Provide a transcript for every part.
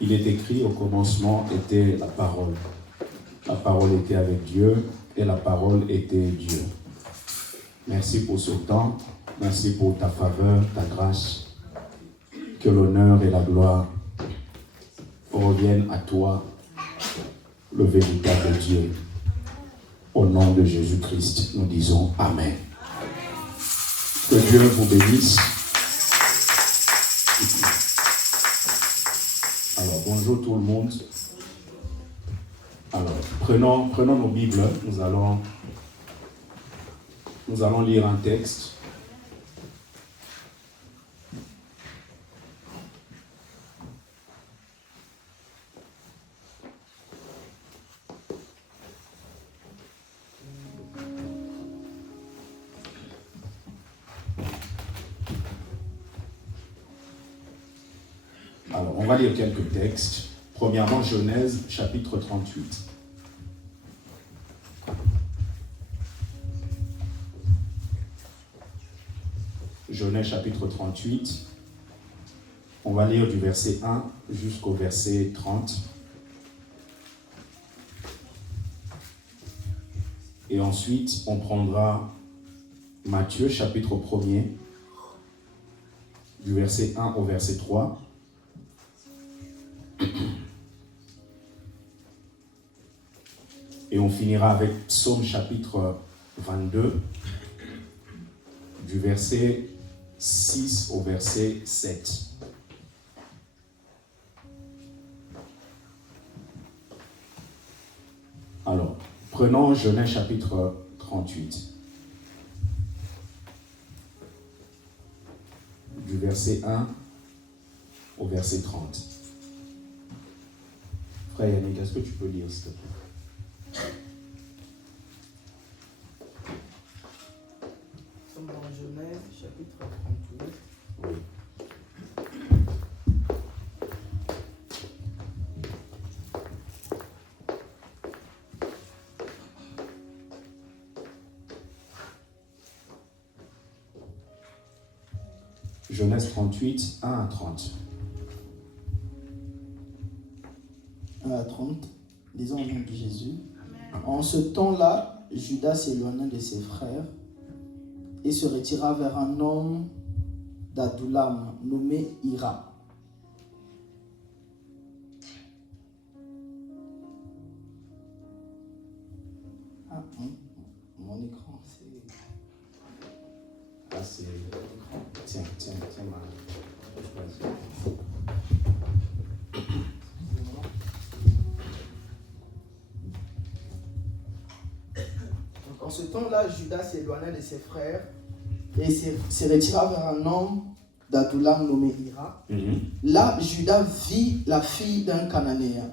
Il est écrit, au commencement était la parole. La parole était avec Dieu et la parole était Dieu. Merci pour ce temps. Merci pour ta faveur, ta grâce. Que l'honneur et la gloire reviennent à toi, le véritable Dieu. Au nom de Jésus-Christ, nous disons Amen. Que Dieu vous bénisse. Alors, bonjour tout le monde. Alors, prenons nos Bibles. Nous allons lire un texte. Alors, on va lire quelques textes. Premièrement, Genèse, chapitre 38. Genèse, chapitre 38. On va lire du verset 1 jusqu'au verset 30. Et ensuite, on prendra Matthieu, chapitre 1er, du verset 1 au verset 3. Et on finira avec Psaume chapitre 22, du verset 6 au verset 7. Alors, prenons Genèse chapitre 38, du verset 1 au verset 30. Frère Yannick, est-ce que tu peux lire, s'il te plaît? Nous sommes dans Genèse, chapitre 38. Oui. Genèse 38, 1 à 30. 1 à 30, disons au nom de Jésus. En ce temps-là, Judas s'éloigna de ses frères et se retira vers un homme d'Adullam nommé Hira. Ah, mon écran, c'est... Ah, c'est l'écran. Tiens, ma... En ce temps-là, Judas s'éloigna de ses frères et se retira vers un homme d'Adullam nommé Hira. Là, Judas vit la fille d'un Cananéen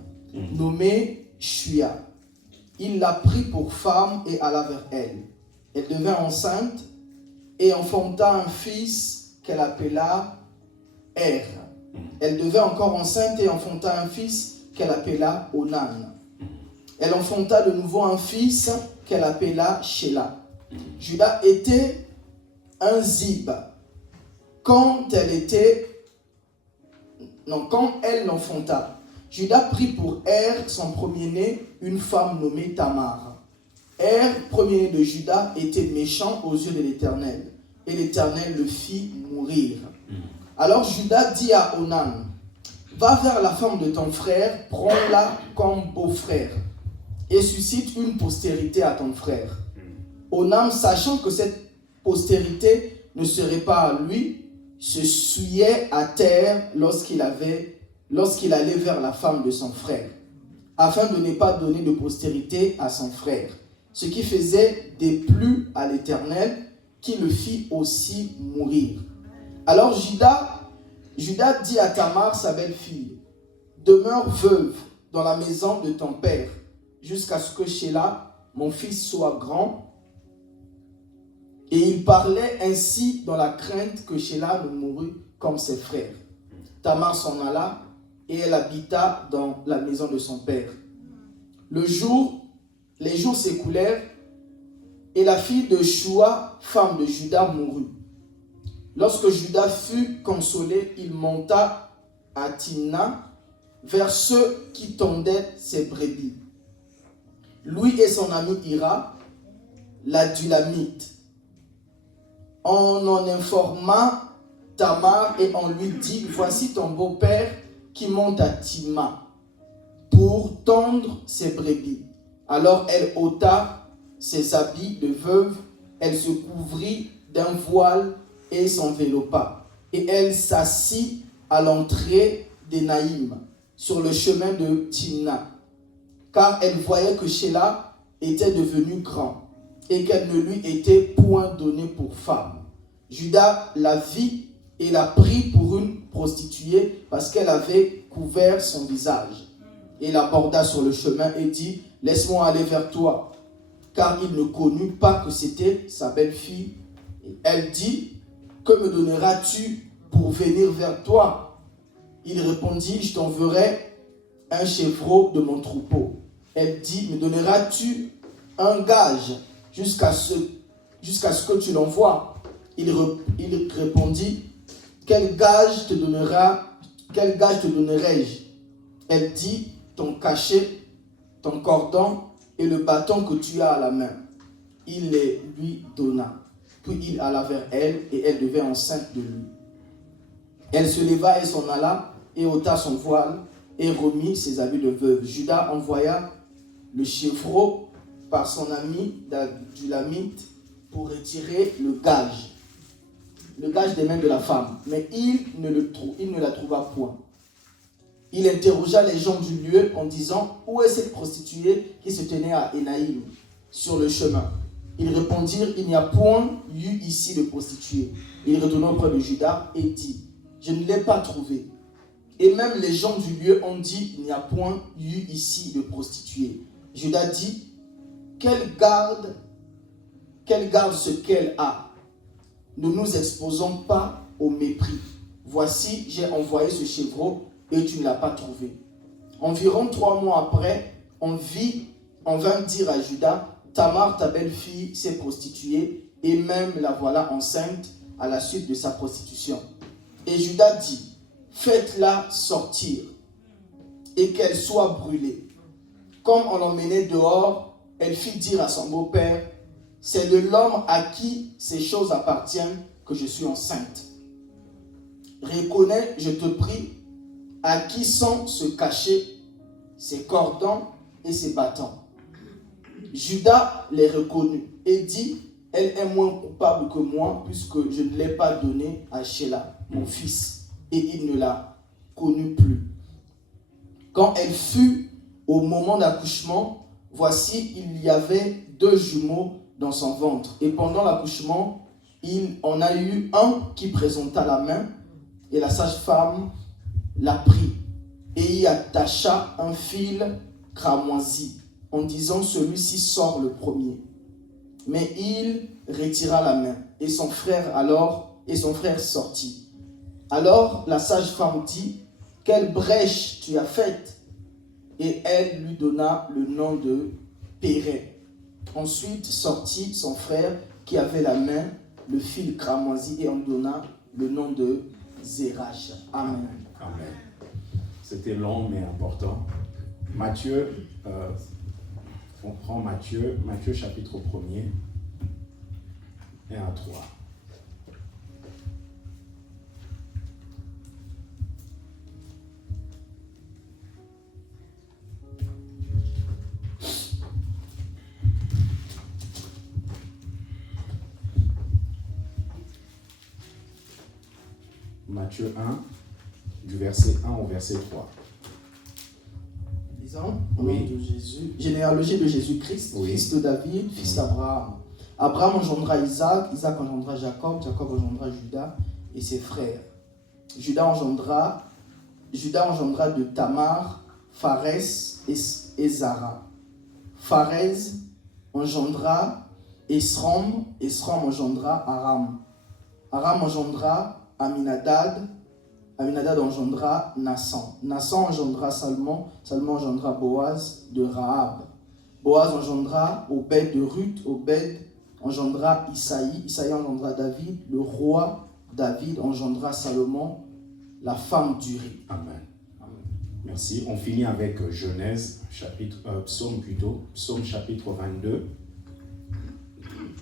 nommé Shuia. Il la prit pour femme et alla vers elle. Elle devint enceinte et enfanta un fils qu'elle appela Er. Elle devint encore enceinte et enfanta un fils qu'elle appela Onan. Elle enfanta de nouveau un fils qu'elle appela Shelah. Judas était un Zib. Quand elle l'enfanta, Judas prit pour Er, son premier-né, une femme nommée Tamar. Er, premier-né de Judas, était méchant aux yeux de l'Éternel, et l'Éternel le fit mourir. Alors Judas dit à Onan, va vers la femme de ton frère, prends-la comme beau-frère, et suscite une postérité à ton frère. Onan, sachant que cette postérité ne serait pas à lui, se souillait à terre lorsqu'il allait vers la femme de son frère, afin de ne pas donner de postérité à son frère, ce qui faisait déplu à l'Éternel, qui le fit aussi mourir. Alors Judas dit à Tamar, sa belle-fille, demeure veuve dans la maison de ton père, jusqu'à ce que Shelah, mon fils, soit grand. Et il parlait ainsi dans la crainte que Shelah ne mourût comme ses frères. Tamar s'en alla et elle habita dans la maison de son père. Les jours s'écoulèrent et la fille de Shua, femme de Judas, mourut. Lorsque Judas fut consolé, il monta à Timna vers ceux qui tondaient ses brebis. Lui et son ami Hira, l'Adulamite. On en informa Tamar et on lui dit, voici ton beau-père qui monte à Tima pour tondre ses brebis. Alors elle ôta ses habits de veuve, elle se couvrit d'un voile et s'enveloppa. Et elle s'assit à l'entrée d'Énaïm, sur le chemin de Timna, car elle voyait que Sheila était devenu grand et qu'elle ne lui était point donnée pour femme. Judas la vit et la prit pour une prostituée parce qu'elle avait couvert son visage. Et l'aborda sur le chemin et dit, laisse-moi aller vers toi, car il ne connut pas que c'était sa belle-fille. Et elle dit, que me donneras-tu pour venir vers toi? Il répondit, je t'enverrai un chevreau de mon troupeau. Elle dit, me donneras-tu un gage jusqu'à ce que tu l'envoies? Il répondit, quel gage te donnerai-je? Elle dit, ton cachet, ton cordon et le bâton que tu as à la main. Il les lui donna. Puis il alla vers elle et elle devint enceinte de lui. Elle se leva et s'en alla et ôta son voile et remit ses habits de veuve. Judas envoya le chevreau par son ami d'Adulamite pour retirer le gage des mains de la femme. Mais il ne la trouva point. Il interrogea les gens du lieu en disant, où est cette prostituée qui se tenait à Énaïm, sur le chemin? Ils répondirent, il n'y a point eu ici de prostituée. Il retourna auprès de Judas et dit, je ne l'ai pas trouvée. Et même les gens du lieu ont dit, il n'y a point eu ici de prostituée. Judas dit, qu'elle garde ce qu'elle a. Ne nous exposons pas au mépris. Voici, j'ai envoyé ce chevreau et tu ne l'as pas trouvé. Environ 3 mois après, on vint dire à Judas, Tamar, ta belle-fille, s'est prostituée et même la voilà enceinte à la suite de sa prostitution. Et Judas dit, faites-la sortir et qu'elle soit brûlée. Comme on l'emmenait dehors, elle fit dire à son beau-père, c'est de l'homme à qui ces choses appartiennent que je suis enceinte. Reconnais, je te prie, à qui sont ce cachet, ses cordons et ses bâtons. Judas les reconnut et dit, elle est moins coupable que moi puisque je ne l'ai pas donnée à Sheila, mon fils, et il ne la connut plus. Quand elle fut au moment d'accouchement, voici, il y avait 2 jumeaux dans son ventre. Et pendant l'accouchement, il en a eu un qui présenta la main et la sage-femme la prit et y attacha un fil cramoisi en disant, celui-ci sort le premier. Mais il retira la main et son frère sortit. Alors la sage-femme dit, quelle brèche tu as faite? Et elle lui donna le nom de Péret. Ensuite sortit son frère qui avait la main, le fil cramoisi, et en donna le nom de Zérach. Amen. Amen. C'était long mais important. Matthieu, on prend Matthieu chapitre 1er, 1 à 3. Matthieu 1, du verset 1 au verset 3. Lisons au nom de Jésus. Généalogie de Jésus-Christ, fils de David, fils d'Abraham. Abraham engendra Isaac, Isaac engendra Jacob, Jacob engendra Judas et ses frères. Judas engendra de Tamar, Pharès et Zara. Pharès engendra Esrom, Esrom engendra Aram. Aram engendra Aminadab, Aminadab engendra Nassan. Nassan engendra Salmon, Salmon engendra Boaz de Rahab. Boaz engendra Obed de Ruth, Obed engendra Isaïe, Isaïe engendra David, le roi David engendra Salomon, la femme d'Uri. Amen. Merci. On finit avec Psaume chapitre 22,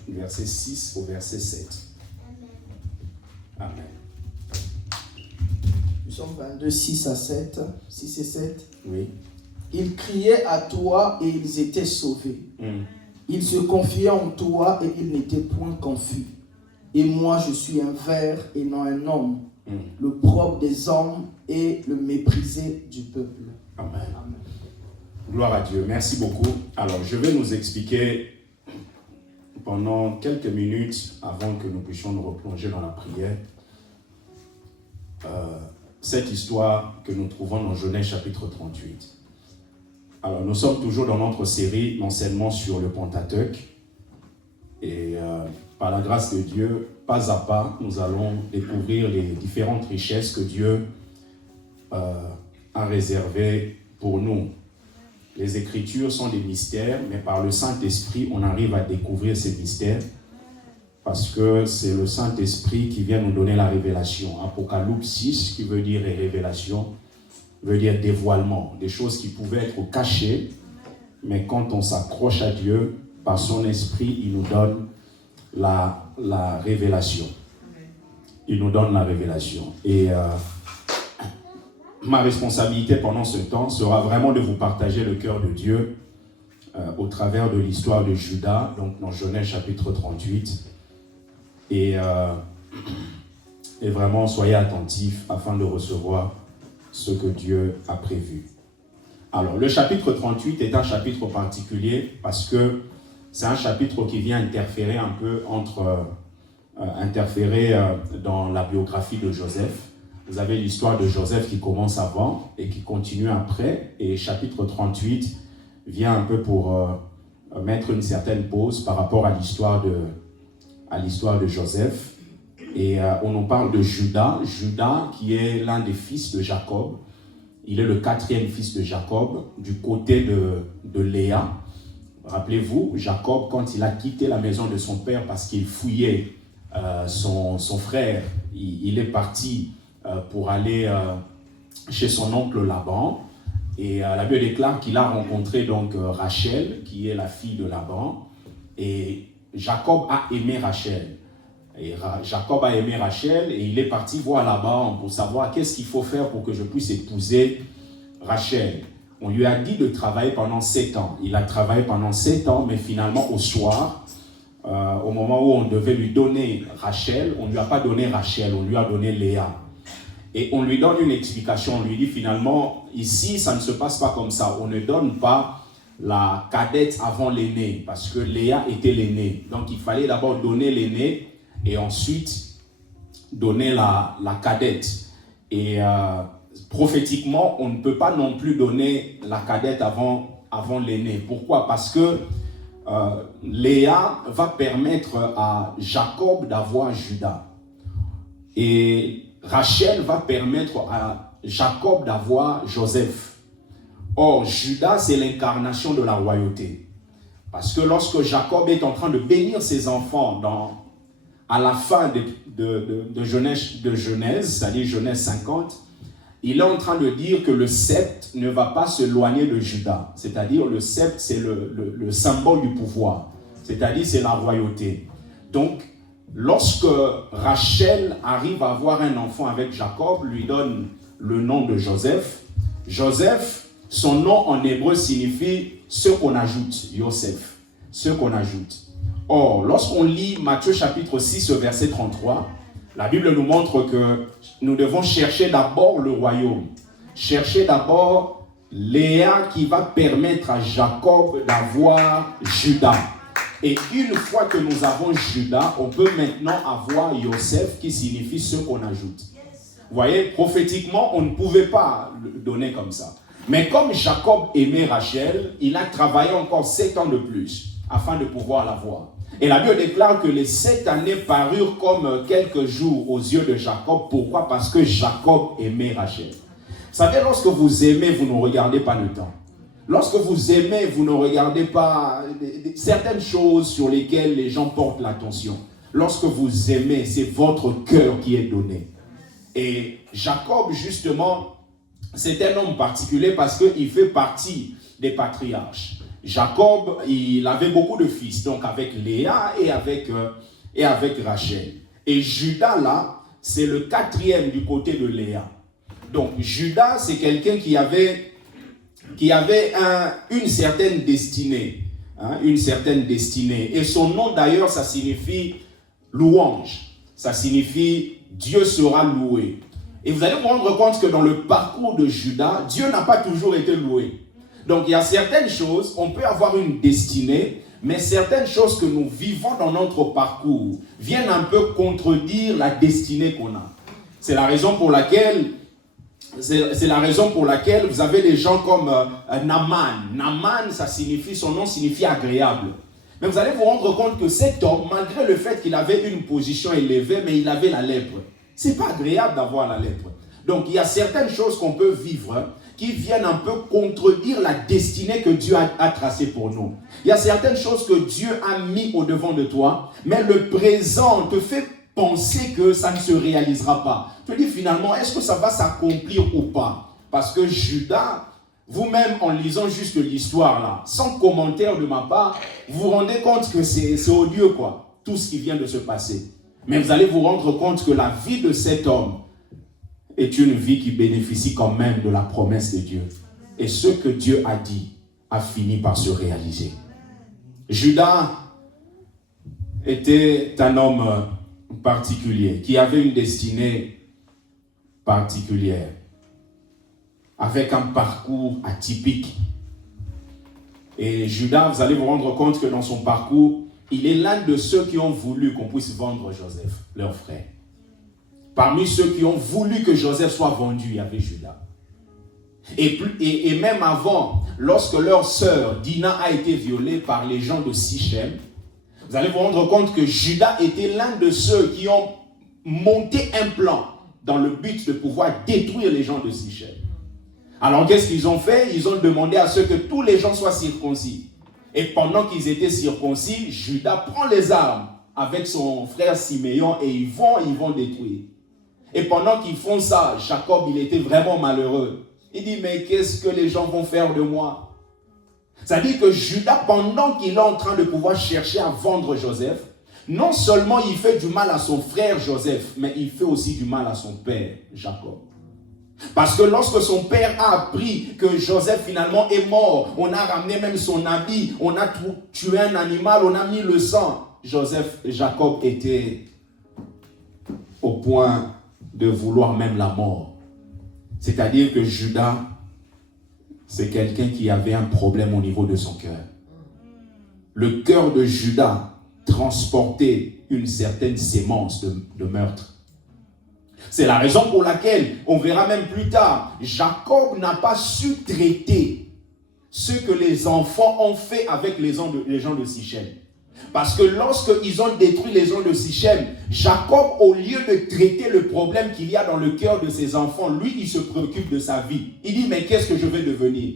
verset 6 au verset 7. Amen. Psaume 22, 6 à 7. 6 et 7. Oui. Ils criaient à toi et ils étaient sauvés. Ils se confiaient en toi et ils n'étaient point confus. Et moi, je suis un ver et non un homme, le propre des hommes et le méprisé du peuple. Amen. Amen. Gloire à Dieu. Merci beaucoup. Alors, je vais nous expliquer pendant quelques minutes, avant que nous puissions nous replonger dans la prière, cette histoire que nous trouvons dans Genèse chapitre 38. Alors, nous sommes toujours dans notre série d'enseignements sur le Pentateuque. Et par la grâce de Dieu, pas à pas, nous allons découvrir les différentes richesses que Dieu a réservées pour nous. Les Écritures sont des mystères, mais par le Saint-Esprit, on arrive à découvrir ces mystères parce que c'est le Saint-Esprit qui vient nous donner la révélation. Apocalypse 6, qui veut dire révélation, veut dire dévoilement, des choses qui pouvaient être cachées, mais quand on s'accroche à Dieu, par son esprit, il nous donne la révélation. Il nous donne la révélation. Et ma responsabilité pendant ce temps sera vraiment de vous partager le cœur de Dieu au travers de l'histoire de Judas, donc dans Genèse chapitre 38. Et vraiment, soyez attentifs afin de recevoir ce que Dieu a prévu. Alors, le chapitre 38 est un chapitre particulier parce que c'est un chapitre qui vient interférer un peu dans la biographie de Joseph. Vous avez l'histoire de Joseph qui commence avant et qui continue après. Et chapitre 38 vient un peu pour mettre une certaine pause par rapport à l'histoire de Joseph. Et on nous parle de Judas. Judas qui est l'un des fils de Jacob. Il est le 4e fils de Jacob du côté de Léa. Rappelez-vous, Jacob, quand il a quitté la maison de son père parce qu'il fouillait son frère, il est parti pour aller chez son oncle Laban. Et la Bible déclare qu'il a rencontré donc Rachel, qui est la fille de Laban. Et Jacob a aimé Rachel. Et Jacob a aimé Rachel et il est parti voir Laban pour savoir qu'est-ce qu'il faut faire pour que je puisse épouser Rachel. On lui a dit de travailler pendant 7 ans. Il a travaillé pendant 7 ans, mais finalement au soir, au moment où on devait lui donner Rachel, on ne lui a pas donné Rachel, on lui a donné Léa. Et on lui donne une explication, on lui dit finalement, ici ça ne se passe pas comme ça, on ne donne pas la cadette avant l'aîné, parce que Léa était l'aînée. Donc il fallait d'abord donner l'aîné et ensuite donner la cadette. Et prophétiquement, on ne peut pas non plus donner la cadette avant l'aîné. Pourquoi? Parce que Léa va permettre à Jacob d'avoir Judas. Et Rachel va permettre à Jacob d'avoir Joseph. Or, Judas, c'est l'incarnation de la royauté. Parce que lorsque Jacob est en train de bénir ses enfants à la fin de Genèse, c'est-à-dire Genèse 50, il est en train de dire que le sceptre ne va pas s'éloigner de Judas. C'est-à-dire le sceptre, c'est le symbole du pouvoir. C'est-à-dire c'est la royauté. Donc, lorsque Rachel arrive à avoir un enfant avec Jacob, lui donne le nom de Joseph. Joseph, son nom en hébreu signifie ce qu'on ajoute, Yosef, ce qu'on ajoute. Or, lorsqu'on lit Matthieu chapitre 6, verset 33, la Bible nous montre que nous devons chercher d'abord le royaume. Chercher d'abord Léa qui va permettre à Jacob d'avoir Judas. Et une fois que nous avons Judas, on peut maintenant avoir Yosef qui signifie ce qu'on ajoute. Vous voyez, prophétiquement, on ne pouvait pas le donner comme ça. Mais comme Jacob aimait Rachel, il a travaillé encore 7 ans de plus afin de pouvoir l'avoir. Et la Bible déclare que les 7 années parurent comme quelques jours aux yeux de Jacob. Pourquoi? Parce que Jacob aimait Rachel. Vous savez, lorsque vous aimez, vous ne regardez pas le temps. Lorsque vous aimez, vous ne regardez pas certaines choses sur lesquelles les gens portent l'attention. Lorsque vous aimez, c'est votre cœur qui est donné. Et Jacob, justement, c'est un homme particulier parce qu'il fait partie des patriarches. Jacob, il avait beaucoup de fils, donc avec Léa et avec Rachel. Et Judas, là, c'est le 4e du côté de Léa. Donc Judas, c'est quelqu'un qui avait une certaine destinée. Une certaine destinée. Et son nom d'ailleurs, ça signifie louange. Ça signifie Dieu sera loué. Et vous allez vous rendre compte que dans le parcours de Judas, Dieu n'a pas toujours été loué. Donc il y a certaines choses, on peut avoir une destinée, mais certaines choses que nous vivons dans notre parcours viennent un peu contredire la destinée qu'on a. C'est la raison pour laquelle vous avez des gens comme Naaman. Naaman, son nom signifie agréable. Mais vous allez vous rendre compte que cet homme, malgré le fait qu'il avait une position élevée, mais il avait la lèpre. C'est pas agréable d'avoir la lèpre. Donc il y a certaines choses qu'on peut vivre qui viennent un peu contredire la destinée que Dieu a tracée pour nous. Il y a certaines choses que Dieu a mis au devant de toi, mais le présent te fait penser que ça ne se réalisera pas. Tu te dis finalement, est-ce que ça va s'accomplir ou pas? Parce que Judas, vous-même en lisant juste l'histoire là, sans commentaire de ma part, vous vous rendez compte que c'est odieux quoi, tout ce qui vient de se passer. Mais vous allez vous rendre compte que la vie de cet homme est une vie qui bénéficie quand même de la promesse de Dieu. Et ce que Dieu a dit a fini par se réaliser. Judas était un homme particulier, qui avait une destinée particulière, avec un parcours atypique. Et Judas, vous allez vous rendre compte que dans son parcours, il est l'un de ceux qui ont voulu qu'on puisse vendre Joseph, leur frère. Parmi ceux qui ont voulu que Joseph soit vendu, il y avait Judas. Et même avant, lorsque leur sœur Dina a été violée par les gens de Sichem, vous allez vous rendre compte que Judas était l'un de ceux qui ont monté un plan dans le but de pouvoir détruire les gens de Sichem. Alors qu'est-ce qu'ils ont fait? Ils ont demandé à ce que tous les gens soient circoncis. Et pendant qu'ils étaient circoncis, Judas prend les armes avec son frère Siméon et ils vont détruire. Et pendant qu'ils font ça, Jacob, il était vraiment malheureux. Il dit, mais qu'est-ce que les gens vont faire de moi? C'est-à-dire que Judas, pendant qu'il est en train de pouvoir chercher à vendre Joseph, non seulement il fait du mal à son frère Joseph, mais il fait aussi du mal à son père, Jacob. Parce que lorsque son père a appris que Joseph finalement est mort, on a ramené même son habit, on a tué un animal, on a mis le sang. Jacob était au point de vouloir même la mort. C'est-à-dire que Judas, c'est quelqu'un qui avait un problème au niveau de son cœur. Le cœur de Judas transportait une certaine sémence de meurtre. C'est la raison pour laquelle, on verra même plus tard, Jacob n'a pas su traiter ce que les enfants ont fait avec les gens de Sichem. Parce que lorsqu'ils ont détruit les gens de Sichem, Jacob, au lieu de traiter le problème qu'il y a dans le cœur de ses enfants, lui, il se préoccupe de sa vie. Il dit, mais qu'est-ce que je vais devenir?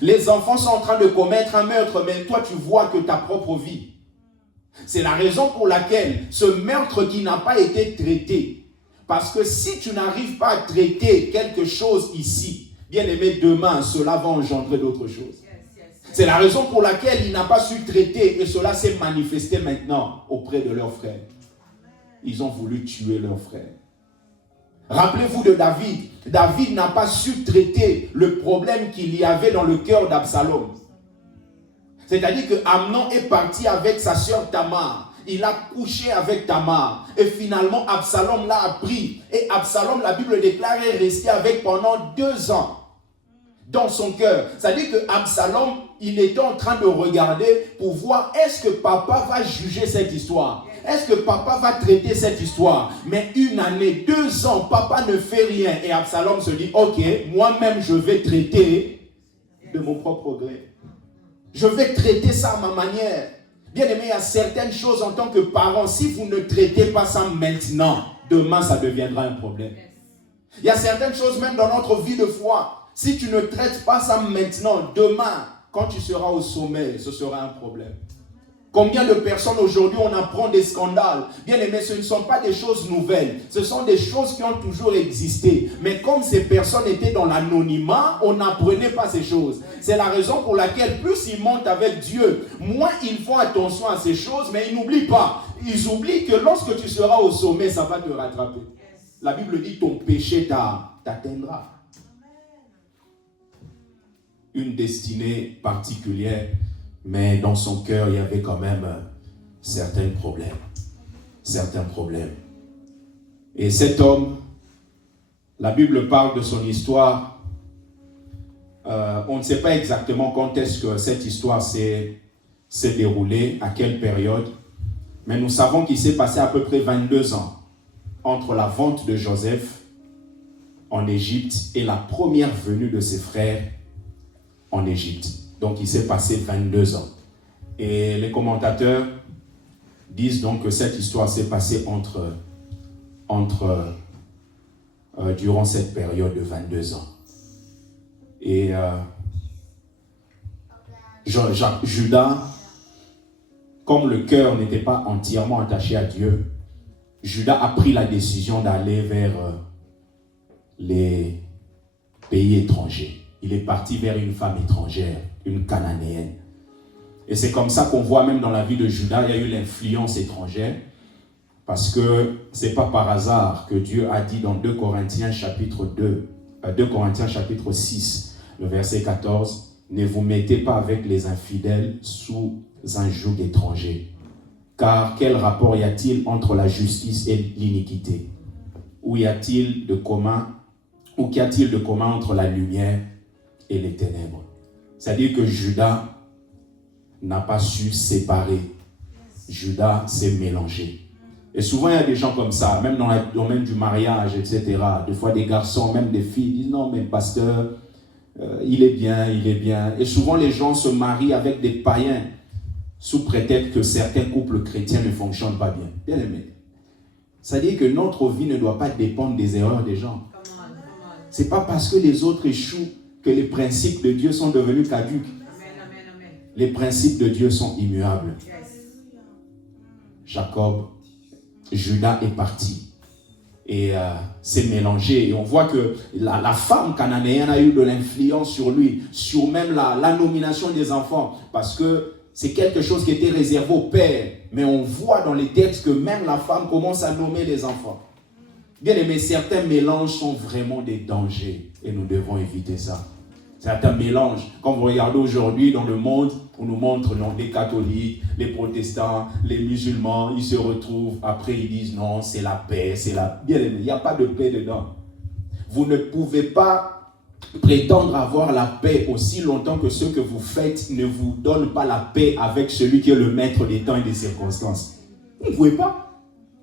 Les enfants sont en train de commettre un meurtre, mais toi, tu vois que ta propre vie. C'est la raison pour laquelle ce meurtre qui n'a pas été traité, parce que si tu n'arrives pas à traiter quelque chose ici, bien aimé, demain, cela va engendrer d'autres choses. C'est la raison pour laquelle il n'a pas su traiter et cela s'est manifesté maintenant auprès de leurs frères. Ils ont voulu tuer leurs frères. Rappelez-vous de David. David n'a pas su traiter le problème qu'il y avait dans le cœur d'Absalom. C'est-à-dire que Amnon est parti avec sa sœur Tamar. Il a couché avec Tamar. Et finalement, Absalom l'a appris. Et Absalom, la Bible déclare, est resté avec pendant 2 ans dans son cœur. C'est-à-dire que Absalom, il était en train de regarder pour voir est-ce que papa va juger cette histoire. Est-ce que papa va traiter cette histoire? Mais 1 année, 2 ans, papa ne fait rien. Et Absalom se dit, ok, moi-même je vais traiter de mon propre gré. Je vais traiter ça à ma manière. Bien aimé, il y a certaines choses en tant que parent, si vous ne traitez pas ça maintenant, demain ça deviendra un problème. Il y a certaines choses même dans notre vie de foi. Si tu ne traites pas ça maintenant, demain, quand tu seras au sommet, ce sera un problème. Combien de personnes aujourd'hui on apprend des scandales? Bien aimé, ce ne sont pas des choses nouvelles. Ce sont des choses qui ont toujours existé. Mais comme ces personnes étaient dans l'anonymat, on n'apprenait pas ces choses. C'est la raison pour laquelle plus ils montent avec Dieu, moins ils font attention à ces choses, mais ils n'oublient pas. Ils oublient que lorsque tu seras au sommet, ça va te rattraper. La Bible dit ton péché t'atteindra. Une destinée particulière. Mais dans son cœur, il y avait quand même certains problèmes. Et cet homme, la Bible parle de son histoire. On ne sait pas exactement quand est-ce que cette histoire s'est déroulée, à quelle période. Mais nous savons qu'il s'est passé à peu près 22 ans entre la vente de Joseph en Égypte et la première venue de ses frères en Égypte. Donc, il s'est passé 22 ans. Et les commentateurs disent donc que cette histoire s'est passée durant cette période de 22 ans. Et Judas, comme le cœur n'était pas entièrement attaché à Dieu, Judas a pris la décision d'aller vers les pays étrangers. Il est parti vers une femme étrangère, une cananéenne. Et c'est comme ça qu'on voit même dans la vie de Judas, il y a eu l'influence étrangère. Parce que ce n'est pas par hasard que Dieu a dit dans 2 Corinthiens chapitre 6, le verset 14, « Ne vous mettez pas avec les infidèles sous un joug étranger. Car quel rapport y a-t-il entre la justice et l'iniquité? Ou qu'y a-t-il de commun entre la lumière et les ténèbres ?» C'est-à-dire que Judas n'a pas su séparer. Judas s'est mélangé. Et souvent, il y a des gens comme ça, même dans le domaine du mariage, etc. Des fois, des garçons, même des filles, disent « Non, mais pasteur, il est bien. » Et souvent, les gens se marient avec des païens sous prétexte que certains couples chrétiens ne fonctionnent pas bien. Bien aimé. C'est-à-dire que notre vie ne doit pas dépendre des erreurs des gens. Ce n'est pas parce que les autres échouent que les principes de Dieu sont devenus caducs. Les principes de Dieu sont immuables. Judas est parti et s'est mélangé. Et on voit que la femme cananéenne a eu de l'influence sur lui, sur même la nomination des enfants, parce que c'est quelque chose qui était réservé au père. Mais on voit dans les textes que même la femme commence à nommer les enfants. Bien aimé, certains mélanges sont vraiment des dangers et nous devons éviter ça. Certains mélanges, quand vous regardez aujourd'hui dans le monde, on nous montre non, les catholiques, les protestants, les musulmans, ils se retrouvent, après ils disent non, c'est la paix, c'est la... Bien aimé, il n'y a pas de paix dedans. Vous ne pouvez pas prétendre avoir la paix aussi longtemps que ce que vous faites ne vous donne pas la paix avec celui qui est le maître des temps et des circonstances. Vous ne pouvez pas.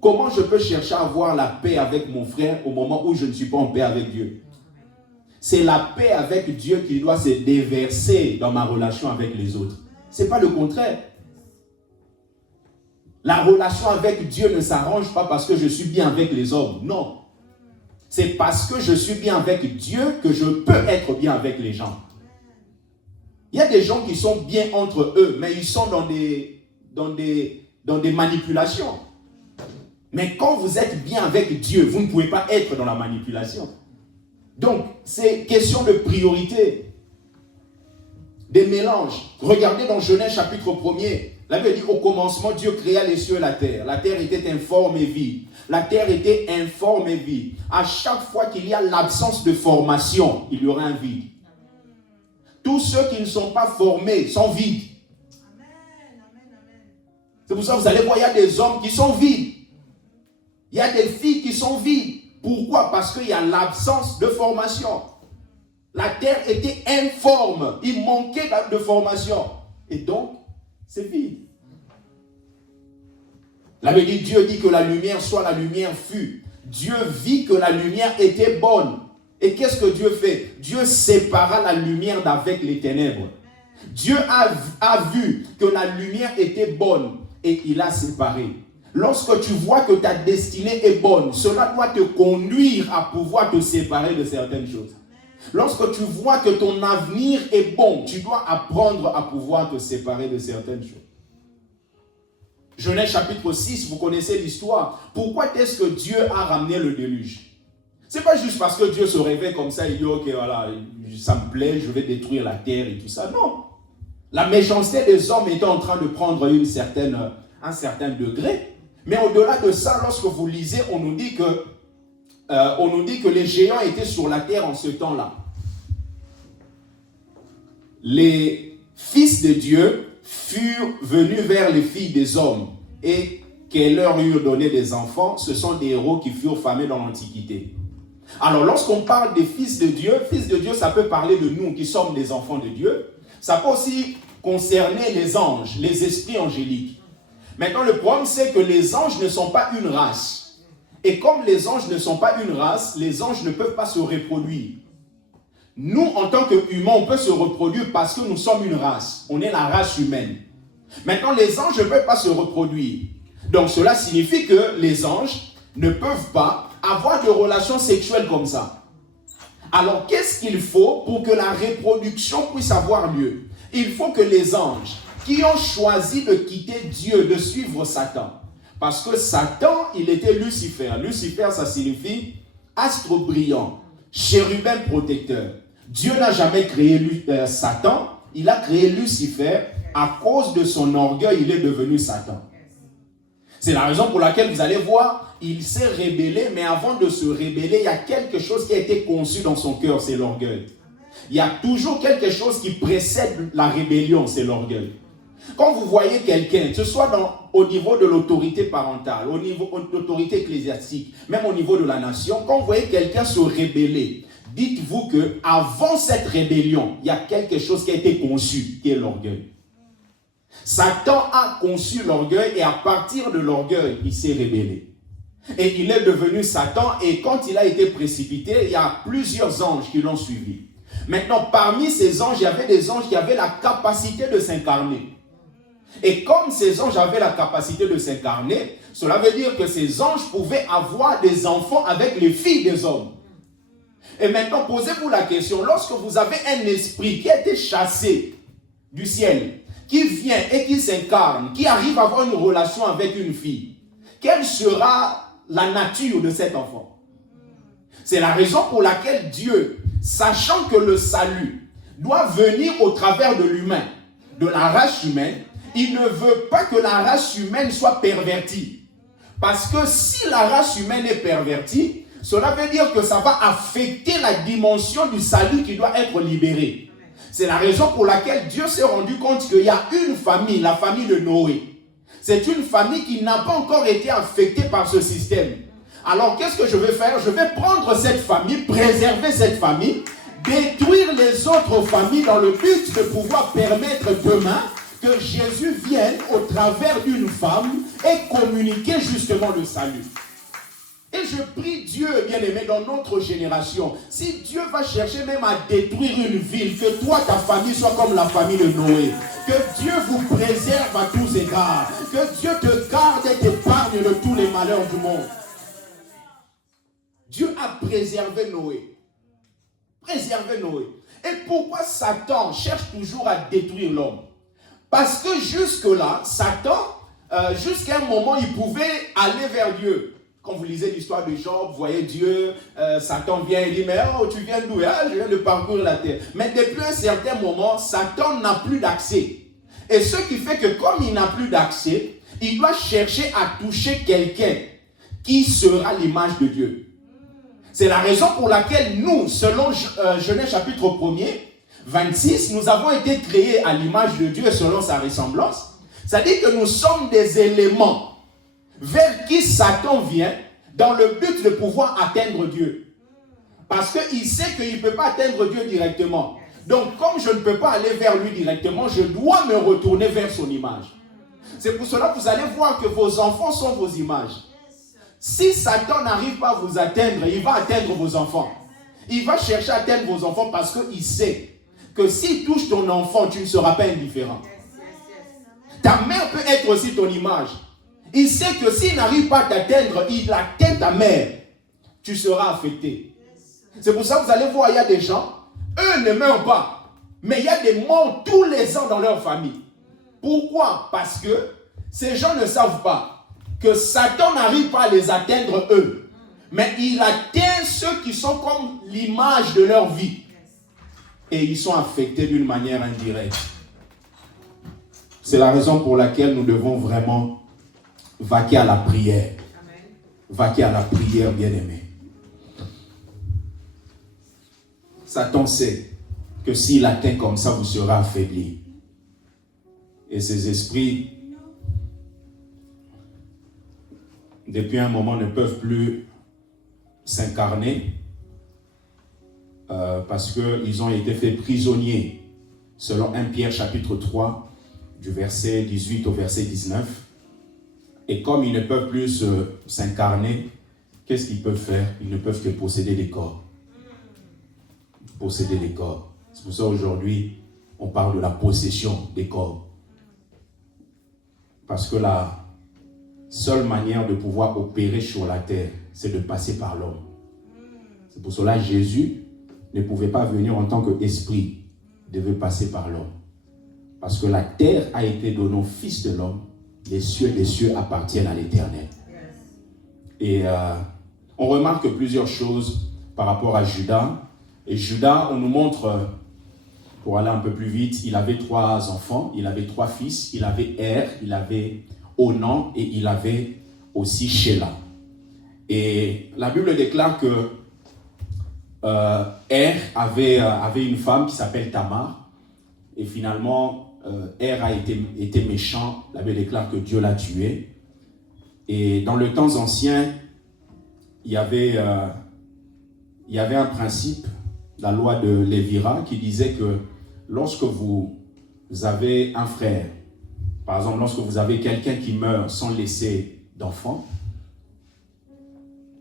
Comment je peux chercher à avoir la paix avec mon frère au moment où je ne suis pas en paix avec Dieu? C'est la paix avec Dieu qui doit se déverser dans ma relation avec les autres. Ce n'est pas le contraire. La relation avec Dieu ne s'arrange pas parce que je suis bien avec les hommes. Non. C'est parce que je suis bien avec Dieu que je peux être bien avec les gens. Il y a des gens qui sont bien entre eux, mais ils sont dans des manipulations. Mais quand vous êtes bien avec Dieu, vous ne pouvez pas être dans la manipulation. Donc, c'est question de priorité, des mélanges. Regardez dans Genèse chapitre 1er, la Bible dit au commencement, Dieu créa les cieux et la terre. La terre était informe et vide. La terre était informe et vide. À chaque fois qu'il y a l'absence de formation, il y aura un vide. Tous ceux qui ne sont pas formés sont vides. C'est pour ça que vous allez voir, il y a des hommes qui sont vides. Il y a des filles qui sont vides. Pourquoi? Parce qu'il y a l'absence de formation. La terre était informe. Il manquait de formation. Et donc, c'est vide. La Bible dit, Dieu dit que la lumière soit, la lumière fut. Dieu vit que la lumière était bonne. Et qu'est-ce que Dieu fait? Dieu sépara la lumière d'avec les ténèbres. Dieu a vu que la lumière était bonne et il a séparé. Lorsque tu vois que ta destinée est bonne, cela doit te conduire à pouvoir te séparer de certaines choses. Lorsque tu vois que ton avenir est bon, tu dois apprendre à pouvoir te séparer de certaines choses. Genèse chapitre 6, vous connaissez l'histoire. Pourquoi est-ce que Dieu a ramené le déluge? C'est pas juste parce que Dieu se réveille comme ça, il dit ok voilà, ça me plaît, je vais détruire la terre et tout ça. Non. La méchanceté des hommes était en train de prendre un certain degré. Mais au-delà de ça, lorsque vous lisez, on nous dit que les géants étaient sur la terre en ce temps-là. Les fils de Dieu furent venus vers les filles des hommes et qu'elles leur eurent donné des enfants. Ce sont des héros qui furent famés dans l'Antiquité. Alors, lorsqu'on parle des fils de Dieu, ça peut parler de nous qui sommes des enfants de Dieu. Ça peut aussi concerner les anges, les esprits angéliques. Maintenant, le problème, c'est que les anges ne sont pas une race. Et comme les anges ne sont pas une race, les anges ne peuvent pas se reproduire. Nous, en tant qu'humains, on peut se reproduire parce que nous sommes une race. On est la race humaine. Maintenant, les anges ne peuvent pas se reproduire. Donc, cela signifie que les anges ne peuvent pas avoir de relations sexuelles comme ça. Alors, qu'est-ce qu'il faut pour que la reproduction puisse avoir lieu? Il faut que les anges qui ont choisi de quitter Dieu, de suivre Satan, parce que Satan, il était Lucifer. Lucifer, ça signifie astre brillant, chérubin protecteur. Dieu n'a jamais créé Satan, il a créé Lucifer. À cause de son orgueil, il est devenu Satan. C'est la raison pour laquelle vous allez voir, il s'est rébellé, mais avant de se rébeller, il y a quelque chose qui a été conçu dans son cœur, c'est l'orgueil. Il y a toujours quelque chose qui précède la rébellion, c'est l'orgueil. Quand vous voyez quelqu'un, que ce soit au niveau de l'autorité parentale, au niveau de l'autorité ecclésiastique, même au niveau de la nation, quand vous voyez quelqu'un se rébeller, dites-vous qu'avant cette rébellion, il y a quelque chose qui a été conçu, qui est l'orgueil. Satan a conçu l'orgueil et à partir de l'orgueil, il s'est rébellé. Et il est devenu Satan et quand il a été précipité, il y a plusieurs anges qui l'ont suivi. Maintenant, parmi ces anges, il y avait des anges qui avaient la capacité de s'incarner. Et comme ces anges avaient la capacité de s'incarner, cela veut dire que ces anges pouvaient avoir des enfants avec les filles des hommes. Et maintenant, posez-vous la question, lorsque vous avez un esprit qui a été chassé du ciel, qui vient et qui s'incarne, qui arrive à avoir une relation avec une fille, quelle sera la nature de cet enfant? C'est la raison pour laquelle Dieu, sachant que le salut doit venir au travers de l'humain, de la race humaine, il ne veut pas que la race humaine soit pervertie. Parce que si la race humaine est pervertie, cela veut dire que ça va affecter la dimension du salut qui doit être libérée. C'est la raison pour laquelle Dieu s'est rendu compte qu'il y a une famille, la famille de Noé. C'est une famille qui n'a pas encore été affectée par ce système. Alors qu'est-ce que je vais faire? Je vais prendre cette famille, préserver cette famille, détruire les autres familles dans le but de pouvoir permettre demain que Jésus vienne au travers d'une femme et communiquer justement le salut. Et je prie Dieu, bien-aimé, dans notre génération, si Dieu va chercher même à détruire une ville, que toi, ta famille soit comme la famille de Noé, que Dieu vous préserve à tous égards, que Dieu te garde et t'épargne de tous les malheurs du monde. Dieu a préservé Noé. Préservé Noé. Et pourquoi Satan cherche toujours à détruire l'homme? Parce que jusque-là, Satan, jusqu'à un moment, il pouvait aller vers Dieu. Quand vous lisez l'histoire de Job, vous voyez Dieu, Satan vient et dit, mais oh, tu viens d'où? Ah, je viens de parcourir la terre. Mais depuis un certain moment, Satan n'a plus d'accès. Et ce qui fait que comme il n'a plus d'accès, il doit chercher à toucher quelqu'un qui sera l'image de Dieu. C'est la raison pour laquelle nous, selon Genèse chapitre 1er, 26, nous avons été créés à l'image de Dieu selon sa ressemblance. C'est-à-dire que nous sommes des éléments vers qui Satan vient dans le but de pouvoir atteindre Dieu. Parce qu'il sait qu'il ne peut pas atteindre Dieu directement. Donc, comme je ne peux pas aller vers lui directement, je dois me retourner vers son image. C'est pour cela que vous allez voir que vos enfants sont vos images. Si Satan n'arrive pas à vous atteindre, il va atteindre vos enfants. Il va chercher à atteindre vos enfants parce qu'il sait que s'il touche ton enfant, tu ne seras pas indifférent. Ta mère peut être aussi ton image. Il sait que s'il n'arrive pas à t'atteindre, il atteint ta mère. Tu seras affecté. C'est pour ça que vous allez voir, il y a des gens, eux ne meurent pas. Mais il y a des morts tous les ans dans leur famille. Pourquoi? Parce que ces gens ne savent pas que Satan n'arrive pas à les atteindre eux. Mais il atteint ceux qui sont comme l'image de leur vie. Et ils sont affectés d'une manière indirecte. C'est la raison pour laquelle nous devons vraiment vaquer à la prière. Vaquer à la prière, bien-aimé. Satan sait que s'il atteint comme ça, vous serez affaibli. Et ces esprits, depuis un moment, ne peuvent plus s'incarner parce qu'ils ont été faits prisonniers, selon 1 Pierre chapitre 3, du verset 18 au verset 19. Et comme ils ne peuvent plus s'incarner, qu'est-ce qu'ils peuvent faire? Ils ne peuvent que posséder des corps. Posséder des corps. C'est pour ça aujourd'hui, on parle de la possession des corps. Parce que la seule manière de pouvoir opérer sur la terre, c'est de passer par l'homme. C'est pour cela que Jésus ne pouvait pas venir en tant qu'esprit, il devait passer par l'homme. Parce que la terre a été donnée au Fils de l'homme, les cieux des cieux appartiennent à l'Éternel. Et on remarque plusieurs choses par rapport à Judas. Et Judas, on nous montre, pour aller un peu plus vite, il avait 3 enfants, il avait 3 fils, il avait Er, il avait Onan et il avait aussi Shelah. Et la Bible déclare que Er avait une femme qui s'appelle Tamar. Et finalement, Er a été méchant. La Bible déclare que Dieu l'a tué. Et dans le temps ancien, il y avait un principe, la loi de Lévira, qui disait que lorsque vous avez un frère, par exemple, lorsque vous avez quelqu'un qui meurt sans laisser d'enfant,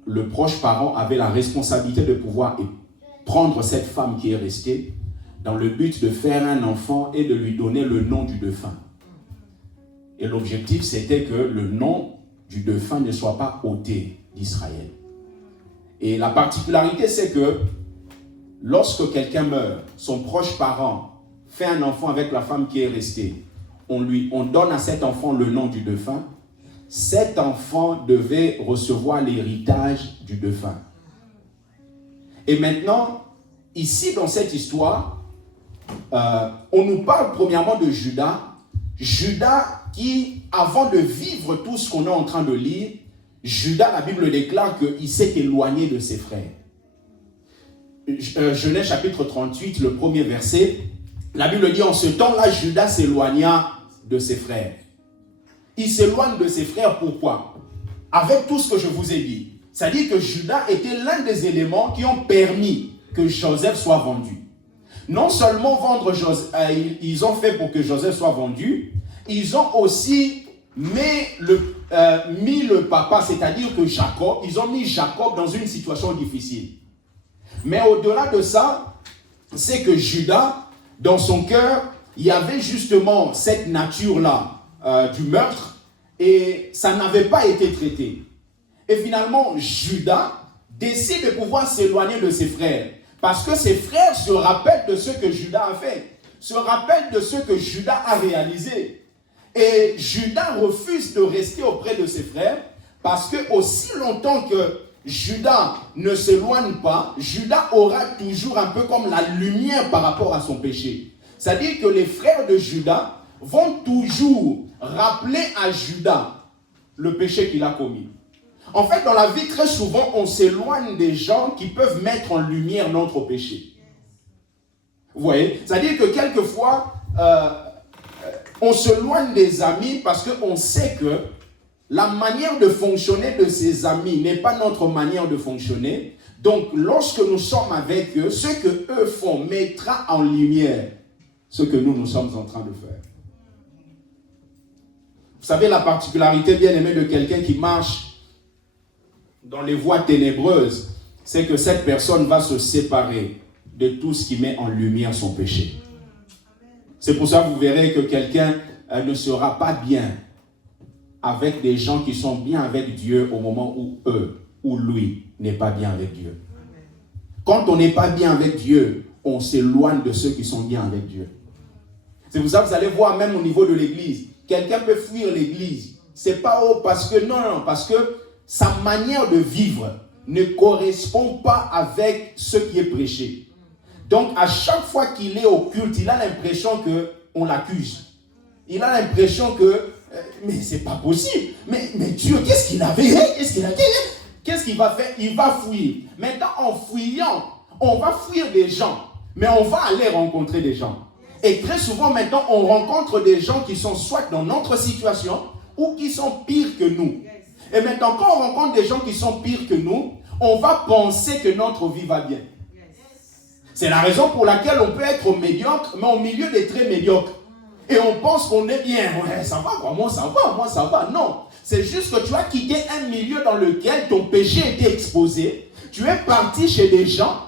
le proche parent avait la responsabilité de pouvoir prendre cette femme qui est restée dans le but de faire un enfant et de lui donner le nom du défunt. Et l'objectif, c'était que le nom du défunt ne soit pas ôté d'Israël. Et la particularité, c'est que lorsque quelqu'un meurt, son proche parent fait un enfant avec la femme qui est restée, on donne à cet enfant le nom du défunt. Cet enfant devait recevoir l'héritage du défunt. Et maintenant, ici dans cette histoire, on nous parle premièrement de Judas. Judas qui, avant de vivre tout ce qu'on est en train de lire, Judas, la Bible déclare qu'il s'est éloigné de ses frères. Genèse chapitre 38, le premier verset, la Bible dit, en ce temps-là, Judas s'éloigna de ses frères. Il s'éloigne de ses frères, pourquoi? Avec tout ce que je vous ai dit. C'est-à-dire que Judas était l'un des éléments qui ont permis que Joseph soit vendu. Non seulement vendre Joseph, ils ont fait pour que Joseph soit vendu, ils ont aussi mis le papa, c'est-à-dire que Jacob, ils ont mis Jacob dans une situation difficile. Mais au-delà de ça, c'est que Judas, dans son cœur, il y avait justement cette nature-là du meurtre et ça n'avait pas été traité. Et finalement, Judas décide de pouvoir s'éloigner de ses frères parce que ses frères se rappellent de ce que Judas a fait, se rappellent de ce que Judas a réalisé. Et Judas refuse de rester auprès de ses frères parce que aussi longtemps que Judas ne s'éloigne pas, Judas aura toujours un peu comme la lumière par rapport à son péché. C'est-à-dire que les frères de Judas vont toujours rappeler à Judas le péché qu'il a commis. En fait, dans la vie, très souvent, on s'éloigne des gens qui peuvent mettre en lumière notre péché. Vous voyez? C'est-à-dire que quelquefois, on s'éloigne des amis parce qu'on sait que la manière de fonctionner de ses amis n'est pas notre manière de fonctionner. Donc, lorsque nous sommes avec eux, ce que eux font mettra en lumière ce que nous sommes en train de faire. Vous savez, la particularité bien aimée de quelqu'un qui marche dans les voies ténébreuses, c'est que cette personne va se séparer de tout ce qui met en lumière son péché. C'est pour ça que vous verrez que quelqu'un ne sera pas bien avec des gens qui sont bien avec Dieu au moment où eux ou lui n'est pas bien avec Dieu. Quand on n'est pas bien avec Dieu, on s'éloigne de ceux qui sont bien avec Dieu. C'est pour ça que vous allez voir même au niveau de l'église. Quelqu'un peut fuir l'église. C'est pas parce que, non, parce que sa manière de vivre ne correspond pas avec ce qui est prêché. Donc, à chaque fois qu'il est au culte, il a l'impression qu'on l'accuse. Il a l'impression que, mais c'est pas possible. Mais Dieu, qu'est-ce qu'il avait? Qu'est-ce qu'il va faire? Il va fuir. Maintenant, en fuyant, on va fuir des gens, mais on va aller rencontrer des gens. Et très souvent, maintenant, on rencontre des gens qui sont soit dans notre situation ou qui sont pires que nous. Et maintenant, quand on rencontre des gens qui sont pires que nous, on va penser que notre vie va bien. C'est la raison pour laquelle on peut être médiocre, mais au milieu des très médiocres. Et on pense qu'on est bien. Ouais, ça va, quoi. Moi, ça va. Non. C'est juste que tu as quitté un milieu dans lequel ton péché était exposé. Tu es parti chez des gens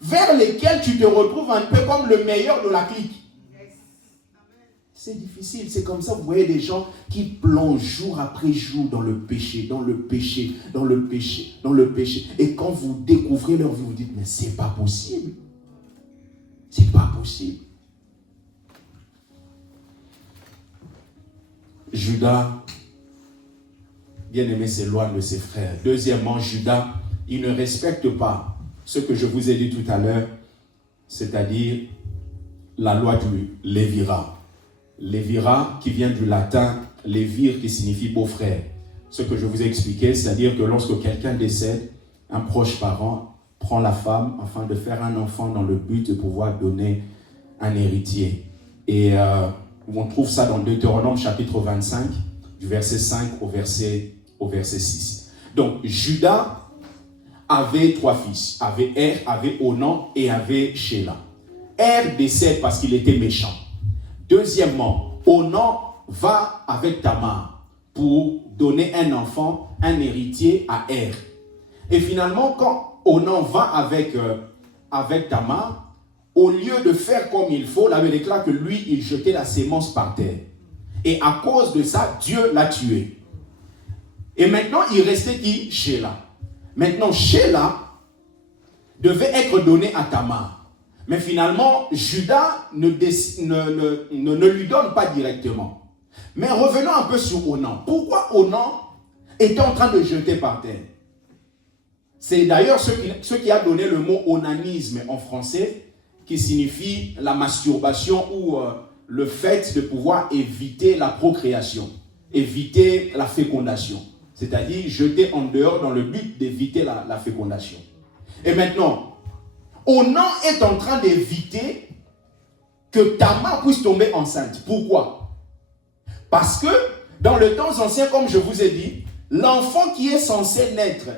vers lesquels tu te retrouves un peu comme le meilleur de la clique. C'est difficile, c'est comme ça, vous voyez des gens qui plongent jour après jour dans le péché. Et quand vous découvrez leur vie, vous dites, mais c'est pas possible. C'est pas possible. Judas, bien aimé, s'éloigne de ses frères. Deuxièmement, Judas, il ne respecte pas ce que je vous ai dit tout à l'heure, c'est-à-dire la loi du lévira. Lévira qui vient du latin lévir qui signifie beau-frère. Ce que je vous ai expliqué, c'est-à-dire que lorsque quelqu'un décède, un proche parent prend la femme afin de faire un enfant dans le but de pouvoir donner un héritier. Et on trouve ça dans Deutéronome chapitre 25, du verset 5 au verset 6. Donc Judas avait 3 fils, avait Er, avait Onan et avait Shéla. Er décède parce qu'il était méchant. Deuxièmement, Onan va avec Tamar pour donner un enfant, un héritier à Er. Et finalement, quand Onan va avec Tamar, au lieu de faire comme il faut, la Bible déclare que lui, il jetait la sémence par terre. Et à cause de ça, Dieu l'a tué. Et maintenant, il restait qui? Shéla. Maintenant, Shéla devait être donné à Tamar. Mais finalement, Judas ne lui donne pas directement. Mais revenons un peu sur Onan. Pourquoi Onan était en train de jeter par terre? C'est d'ailleurs ce qui a donné le mot onanisme en français, qui signifie la masturbation ou le fait de pouvoir éviter la procréation, éviter la fécondation. C'est-à-dire jeter en dehors dans le but d'éviter la fécondation. Et maintenant, Onan est en train d'éviter que Tamar puisse tomber enceinte. Pourquoi? Parce que dans le temps ancien, comme je vous ai dit, l'enfant qui est censé naître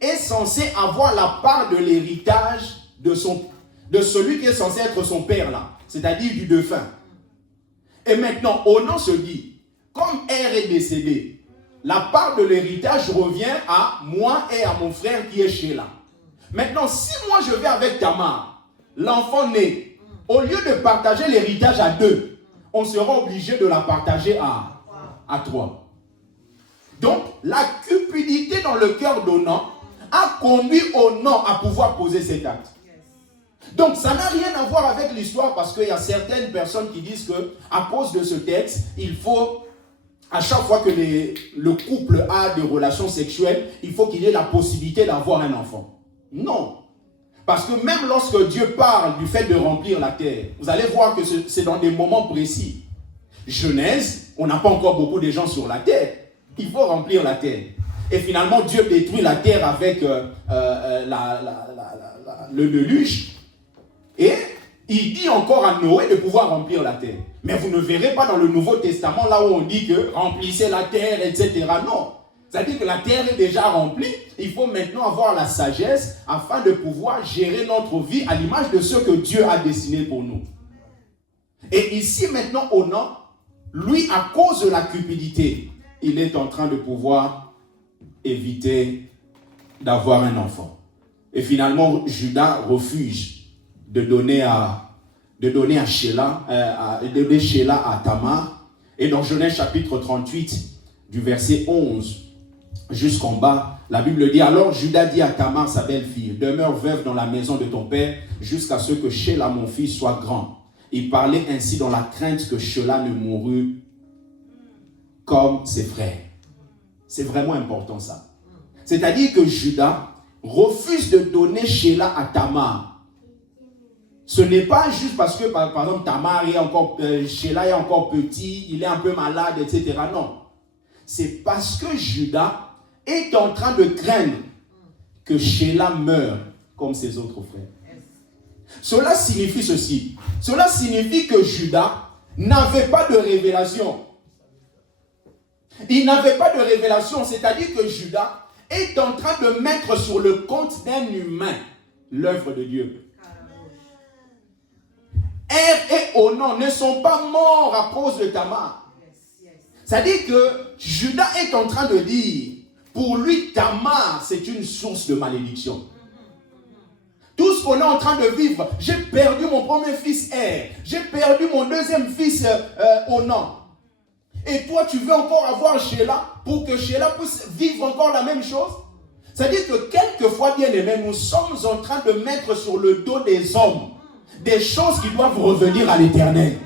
est censé avoir la part de l'héritage de celui qui est censé être son père là, c'est-à-dire du défunt. Et maintenant, Onan se dit, comme Er est décédé, la part de l'héritage revient à moi et à mon frère qui est Shéla. Maintenant, si moi je vais avec Tamar, l'enfant naît, au lieu de partager l'héritage à 2, on sera obligé de la partager à 3. Donc, la cupidité dans le cœur d'Onan a conduit Onan à pouvoir poser cet acte. Donc, ça n'a rien à voir avec l'histoire parce qu'il y a certaines personnes qui disent que à cause de ce texte, il faut, à chaque fois que le couple a des relations sexuelles, il faut qu'il y ait la possibilité d'avoir un enfant. Non. Parce que même lorsque Dieu parle du fait de remplir la terre, vous allez voir que c'est dans des moments précis. Genèse, on n'a pas encore beaucoup de gens sur la terre. Il faut remplir la terre. Et finalement, Dieu détruit la terre avec le déluge. Et il dit encore à Noé de pouvoir remplir la terre. Mais vous ne verrez pas dans le Nouveau Testament là où on dit que remplissez la terre, etc. Non. C'est-à-dire que la terre est déjà remplie. Il faut maintenant avoir la sagesse afin de pouvoir gérer notre vie à l'image de ce que Dieu a dessiné pour nous. Et ici maintenant, Onan, lui, à cause de la cupidité, il est en train de pouvoir éviter d'avoir un enfant. Et finalement, Judas refuse de donner Shéla à Tamar. Et dans Genèse chapitre 38, du verset 11 jusqu'en bas, la Bible dit, alors Judas dit à Tamar, sa belle-fille, demeure veuve dans la maison de ton père jusqu'à ce que Shéla, mon fils, soit grand. il parlait ainsi dans la crainte que Sheila ne mourût comme ses frères. C'est vraiment important ça. C'est-à-dire que Judas refuse de donner Sheila à Tamar. Ce n'est pas juste parce que, par exemple, Tamar est encore, Sheila est encore petit, il est un peu malade, etc. Non. C'est parce que Judas est en train de craindre que Sheila meure comme ses autres frères. Cela signifie ceci. Cela signifie que Judas n'avait pas de révélation. Il n'avait pas de révélation, c'est-à-dire que Judas est en train de mettre sur le compte d'un humain l'œuvre de Dieu. Er et Onan ne sont pas morts à cause de Tamar. C'est-à-dire que Judas est en train de dire, pour lui, Tamar, c'est une source de malédiction. Tout ce qu'on est en train de vivre, j'ai perdu mon premier fils Er, j'ai perdu mon deuxième fils Onan. Et toi, tu veux encore avoir Sheila pour que Sheila puisse vivre encore la même chose? C'est-à-dire que quelquefois, bien aimés, nous sommes en train de mettre sur le dos des hommes des choses qui doivent revenir à l'Éternel.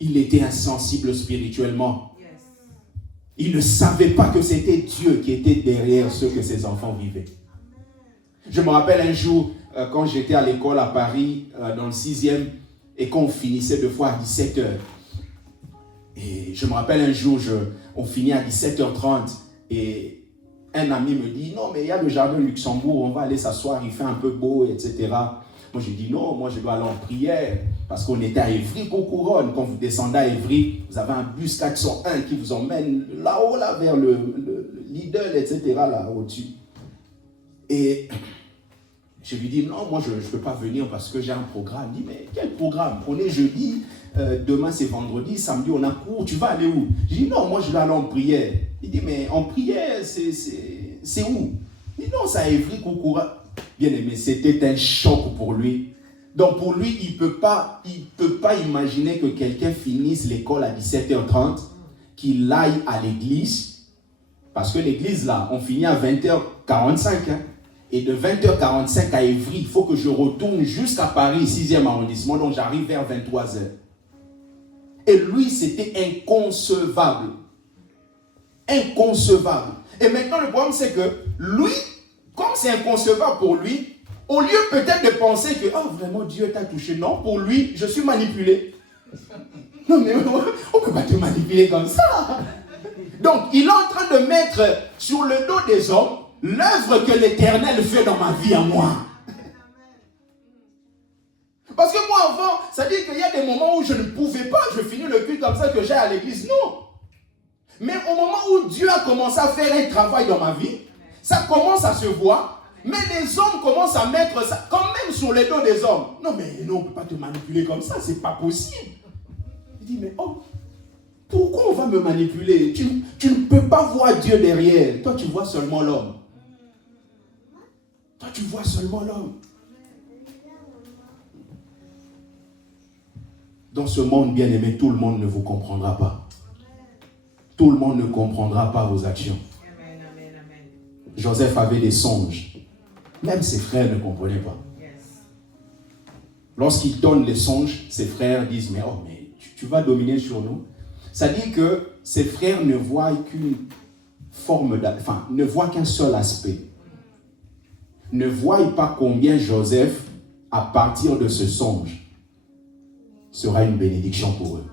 Il était insensible spirituellement. Il ne savait pas que c'était Dieu qui était derrière ce que ses enfants vivaient. Je me rappelle un jour, quand j'étais à l'école à Paris, dans le 6e, et qu'on finissait deux fois à 17h. Et je me rappelle un jour, on finit à 17h30, et un ami me dit, non, mais il y a le jardin Luxembourg, on va aller s'asseoir, il fait un peu beau, etc. Moi, je dis, non, moi, je dois aller en prière, parce qu'on était à Évry-Couronne. Quand vous descendez à Évry, vous avez un bus 401 qui vous emmène là-haut, là, vers le Lidl, etc., là, au-dessus. Et je lui dis, non, moi, je ne peux pas venir parce que j'ai un programme. Il dit, mais quel programme? On est jeudi, demain, c'est vendredi, samedi, on a cours, tu vas aller où? Je dis, non, moi, je dois aller en prière. Il dit, mais en prière, c'est où? Il dit, non, c'est à Évry-Couronne. Bien aimé, c'était un choc pour lui. Donc pour lui, il peut pas imaginer que quelqu'un finisse l'école à 17h30, qu'il aille à l'église, parce que l'église là, on finit à 20h45, hein, et de 20h45 à Évry, il faut que je retourne jusqu'à Paris, 6e arrondissement, donc j'arrive vers 23h. Et lui, c'était inconcevable. Inconcevable. Et maintenant, le problème, c'est que lui, comme c'est inconcevable pour lui, au lieu peut-être de penser que, oh, vraiment, Dieu t'a touché. Non, pour lui, je suis manipulé. Non, mais on ne peut pas te manipuler comme ça. Donc, il est en train de mettre sur le dos des hommes l'œuvre que l'Éternel fait dans ma vie à moi. Parce que moi, avant, ça dit qu'il y a des moments où je ne pouvais pas, je finis le culte comme ça, que j'aille à l'église. Non. Mais au moment où Dieu a commencé à faire un travail dans ma vie, ça commence à se voir, mais les hommes commencent à mettre ça quand même sur les dos des hommes. Non, mais non, on ne peut pas te manipuler comme ça, c'est pas possible. Il dit, mais oh, pourquoi on va me manipuler? Tu ne peux pas voir Dieu derrière. Toi, tu vois seulement l'homme. Toi, tu vois seulement l'homme. Dans ce monde bien-aimé, tout le monde ne vous comprendra pas. Tout le monde ne comprendra pas vos actions. Joseph avait des songes. Même ses frères ne comprenaient pas. Lorsqu'il donne les songes, ses frères disent, mais oh, mais tu vas dominer sur nous. Ça dit que ses frères ne voient qu'une forme, ne voient qu'un seul aspect. Ne voient pas combien Joseph, à partir de ce songe, sera une bénédiction pour eux.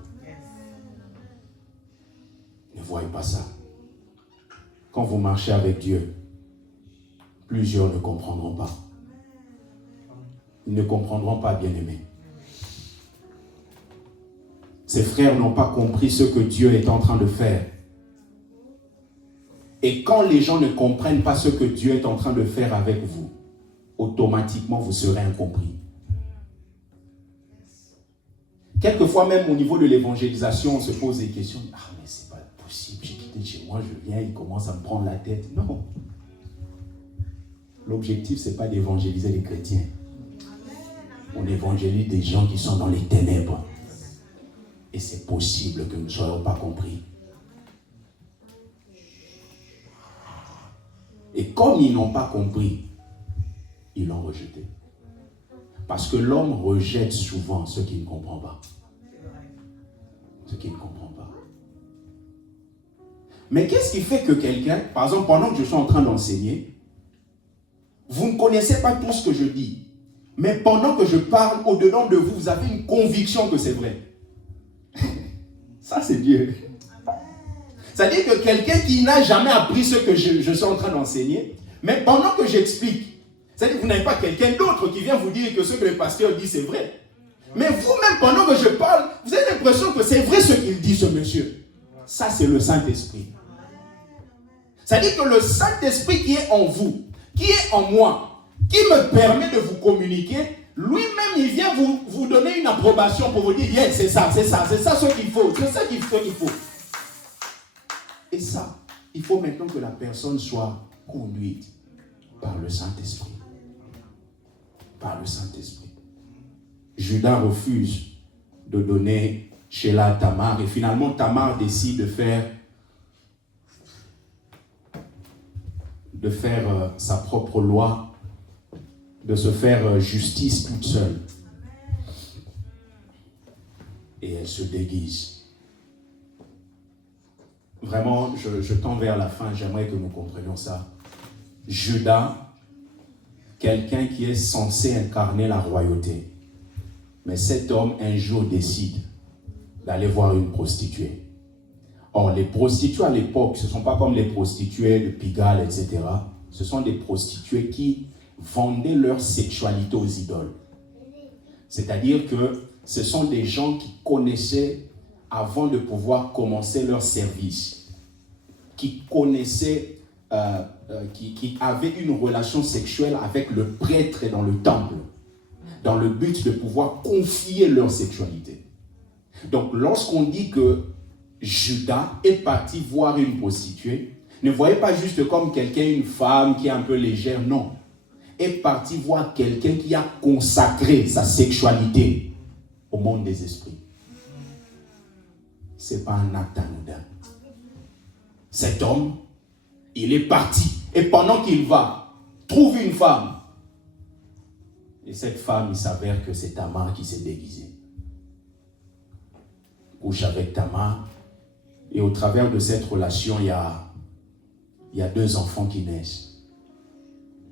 Ne voyez pas ça. Quand vous marchez avec Dieu, plusieurs ne comprendront pas. Ils ne comprendront pas, bien-aimés. Ses frères n'ont pas compris ce que Dieu est en train de faire. Et quand les gens ne comprennent pas ce que Dieu est en train de faire avec vous, automatiquement vous serez incompris. Quelquefois même au niveau de l'évangélisation, on se pose des questions. Ah, mais c'est pas possible, j'ai quitté chez moi, je viens, il commence à me prendre la tête. Non. L'objectif, ce n'est pas d'évangéliser les chrétiens. On évangélise des gens qui sont dans les ténèbres. Et c'est possible que nous ne soyons pas compris. Et comme ils n'ont pas compris, ils l'ont rejeté. Parce que l'homme rejette souvent ce qu'il ne comprend pas. Ce qu'il ne comprend pas. Mais qu'est-ce qui fait que quelqu'un, par exemple, pendant que je suis en train d'enseigner, vous ne connaissez pas tout ce que je dis, mais pendant que je parle, au-dedans de vous, vous avez une conviction que c'est vrai. Ça, c'est Dieu. C'est-à-dire que quelqu'un qui n'a jamais appris ce que je suis en train d'enseigner, mais pendant que j'explique, c'est-à-dire que vous n'avez pas quelqu'un d'autre qui vient vous dire que ce que le pasteur dit, c'est vrai. Mais vous-même, pendant que je parle, vous avez l'impression que c'est vrai ce qu'il dit, ce monsieur. Ça, c'est le Saint-Esprit. C'est-à-dire que le Saint-Esprit qui est en vous, qui est en moi, qui me permet de vous communiquer, lui-même, il vient vous donner une approbation pour vous dire, yes, c'est ça ce qu'il faut, c'est ça qu'il faut. Et ça, il faut maintenant que la personne soit conduite par le Saint-Esprit. Par le Saint-Esprit. Judas refuse de donner Sheila à Tamar et finalement Tamar décide de faire sa propre loi, de se faire justice toute seule. Et elle se déguise. Vraiment, je tends vers la fin, j'aimerais que nous comprenions ça. Judas, quelqu'un qui est censé incarner la royauté. Mais cet homme, un jour, décide d'aller voir une prostituée. Or, les prostituées à l'époque, ce ne sont pas comme les prostituées de Pigalle, etc. Ce sont des prostituées qui vendaient leur sexualité aux idoles. C'est-à-dire que ce sont des gens qui connaissaient, avant de pouvoir commencer leur service, qui connaissaient, qui avaient une relation sexuelle avec le prêtre dans le temple, dans le but de pouvoir confier leur sexualité. Donc, lorsqu'on dit que Judas est parti voir une prostituée, ne voyez pas juste comme quelqu'un, une femme qui est un peu légère, non. Est parti voir quelqu'un qui a consacré sa sexualité au monde des esprits. Ce n'est pas un acte anodin. Cet homme, il est parti. Et pendant qu'il va, trouve une femme. Et cette femme, il s'avère que c'est Tamar qui s'est déguisée. Couche avec Tamar. Et au travers de cette relation, il y a 2 enfants qui naissent.